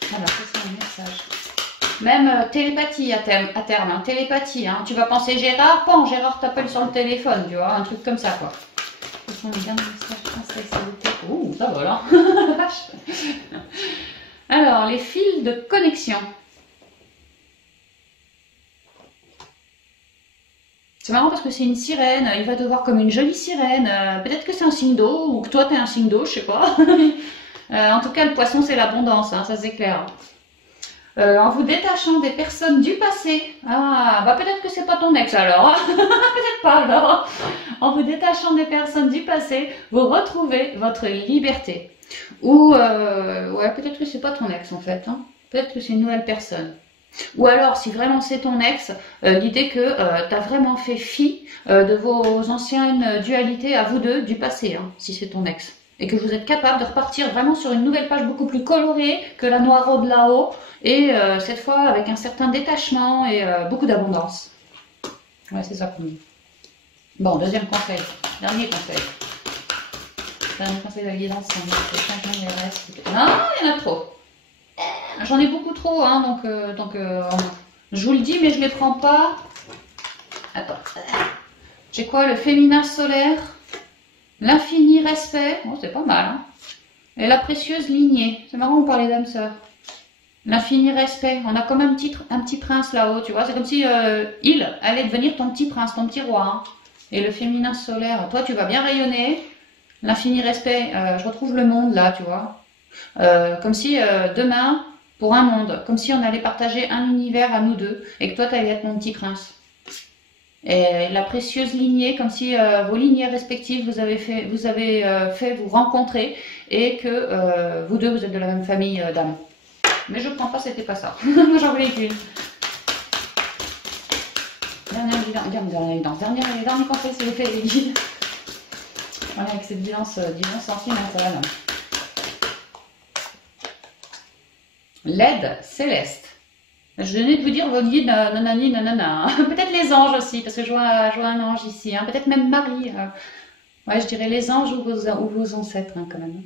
Voilà, ça c'est un message. Même télépathie à terme, hein, télépathie, hein. Tu vas penser Gérard, pan, Gérard t'appelle sur le téléphone, tu vois, un truc comme ça, quoi. Ce sont les derniers messages français, ça vous plaît. Ouh, ça va là. Alors, les fils de connexion. C'est marrant parce que c'est une sirène, il va te voir comme une jolie sirène, peut-être que c'est un signe d'eau, ou que toi t'es un signe d'eau, je sais pas. En tout cas, le poisson c'est l'abondance, hein, ça c'est clair. En vous détachant des personnes du passé, ah, bah peut-être que c'est pas ton ex alors, peut-être pas alors. En vous détachant des personnes du passé, vous retrouvez votre liberté. Ou, ouais, peut-être que c'est pas ton ex en fait, hein. Peut-être que c'est une nouvelle personne. Ou alors, si vraiment c'est ton ex, l'idée que tu as vraiment fait fi de vos anciennes dualités à vous deux du passé, hein, si c'est ton ex. Et que vous êtes capable de repartir vraiment sur une nouvelle page beaucoup plus colorée que la noire de là-haut. Et cette fois avec un certain détachement et beaucoup d'abondance. Ouais, c'est ça qu'on dit. Bon, deuxième conseil. Dernier conseil. Dernier conseil de la guidance, c'est non, il y en a trop. J'en ai beaucoup trop, hein, donc je vous le dis, mais je les prends pas. Attends. J'ai quoi? Le féminin solaire, l'infini respect, oh, c'est pas mal, hein. Et la précieuse lignée. C'est marrant, on parlait d'âme sœur. L'infini respect. On a comme un petit prince là-haut, tu vois. C'est comme si il allait devenir ton petit prince, ton petit roi. Hein. Et le féminin solaire, toi, tu vas bien rayonner. L'infini respect, je retrouve le monde là, tu vois. Comme si demain, pour un monde, comme si on allait partager un univers à nous deux, et que toi, tu allais être mon petit prince. Et la précieuse lignée, comme si vos lignées respectives vous avez fait vous rencontrer, et que vous deux, vous êtes de la même famille d'âmes. Mais je ne prends pas, c'était pas ça. Moi, j'en voulais qu'une. Dernier conseil, c'est l'effet des guides. Voilà, avec cette guidance sentimentale. L'aide céleste. Je venais de vous dire vos guides, nanani, nanana. Peut-être les anges aussi, parce que je vois un ange ici. Hein. Peut-être même Marie. Ouais, je dirais les anges ou vos ancêtres, hein, quand même.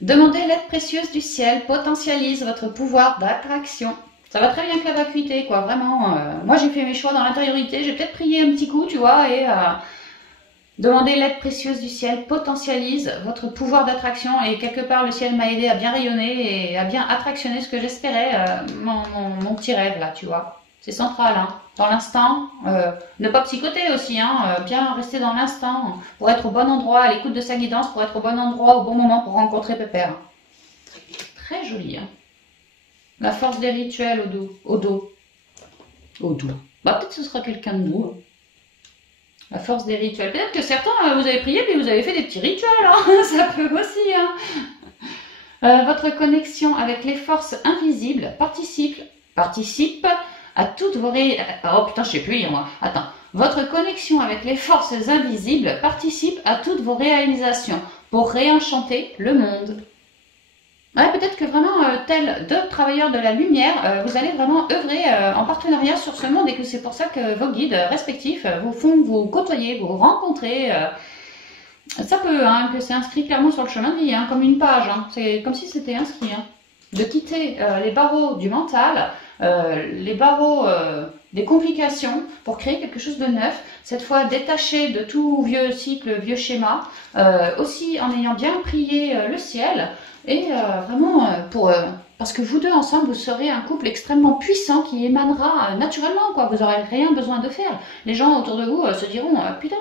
Demandez l'aide précieuse du ciel, potentialise votre pouvoir d'attraction. Ça va très bien que la vacuité, quoi, vraiment. Moi, j'ai fait mes choix dans l'intériorité, j'ai peut-être prié un petit coup, tu vois, et Demandez l'aide précieuse du ciel, potentialise votre pouvoir d'attraction et quelque part le ciel m'a aidé à bien rayonner et à bien attractionner ce que j'espérais, mon petit rêve là, tu vois. C'est central, hein. Dans l'instant, ne pas psychoter aussi, hein, bien rester dans l'instant pour être au bon endroit, à l'écoute de sa guidance, pour être au bon endroit, au bon moment pour rencontrer Pépère. Très joli, hein. La force des rituels au dos. Bah peut-être que ce sera quelqu'un de nous. La force des rituels. Peut-être que certains, vous avez prié puis vous avez fait des petits rituels. Hein. Ça peut aussi. Hein. Votre connexion avec les forces invisibles participe à toutes vos Oh putain, je sais plus lire moi. Attends. Votre connexion avec les forces invisibles participe à toutes vos réalisations pour réenchanter le monde. Ouais, peut-être que vraiment, tel deux travailleurs de la lumière, vous allez vraiment œuvrer en partenariat sur ce monde et que c'est pour ça que vos guides respectifs vous font vous côtoyer, vous rencontrer. Ça peut, hein, que c'est inscrit clairement sur le chemin de vie, hein, comme une page. Hein, c'est comme si c'était inscrit. Hein. De quitter les barreaux du mental, les barreaux des complications pour créer quelque chose de neuf, cette fois détaché de tout vieux cycle, vieux schéma, aussi en ayant bien prié le ciel, et vraiment parce que vous deux ensemble, vous serez un couple extrêmement puissant qui émanera naturellement, quoi. Vous n'aurez rien besoin de faire. Les gens autour de vous se diront, putain,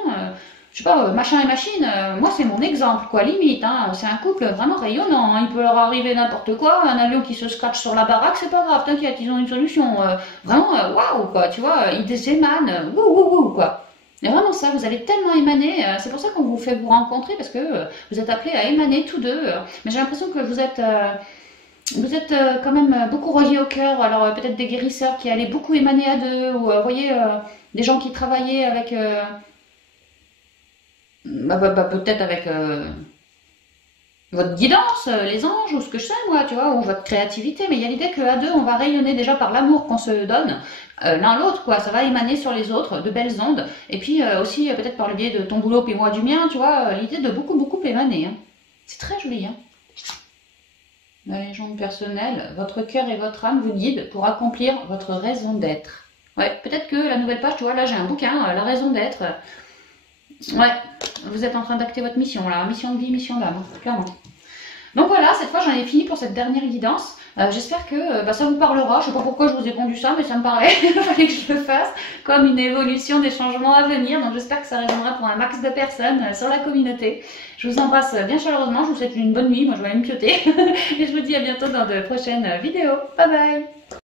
je sais pas, machin et machine, moi c'est mon exemple, quoi, limite, hein, c'est un couple vraiment rayonnant, hein, il peut leur arriver n'importe quoi, un avion qui se scratche sur la baraque, c'est pas grave, t'inquiète, ils ont une solution, vraiment, waouh, quoi, tu vois, ils émanent, wouh, quoi. Et vraiment ça, vous allez tellement émaner, c'est pour ça qu'on vous fait vous rencontrer, parce que vous êtes appelés à émaner tous deux, mais j'ai l'impression que vous êtes quand même beaucoup reliés au cœur, alors peut-être des guérisseurs qui allaient beaucoup émaner à deux, ou vous voyez, des gens qui travaillaient avec... peut-être avec votre guidance, les anges, ou ce que je sais, moi, tu vois, ou votre créativité, mais il y a l'idée qu'à deux, on va rayonner déjà par l'amour qu'on se donne, l'un l'autre, quoi, ça va émaner sur les autres, de belles ondes, et puis aussi, peut-être par le biais de ton boulot, puis moi du mien, tu vois, l'idée de beaucoup émaner, hein. C'est très joli, hein. La légende personnelle, votre cœur et votre âme vous guident pour accomplir votre raison d'être. Ouais, peut-être que la nouvelle page, tu vois, là j'ai un bouquin, la raison d'être. Ouais, vous êtes en train d'acter votre mission, là, mission de vie, mission d'âme, clairement. Donc voilà, cette fois j'en ai fini pour cette dernière guidance. J'espère que ça vous parlera. Je sais pas pourquoi je vous ai pondu ça, mais ça me parlait. Il fallait que je le fasse comme une évolution des changements à venir. Donc j'espère que ça résonnera pour un max de personnes sur la communauté. Je vous embrasse bien chaleureusement. Je vous souhaite une bonne nuit. Moi je vais aller me pioter. Et je vous dis à bientôt dans de prochaines vidéos. Bye bye!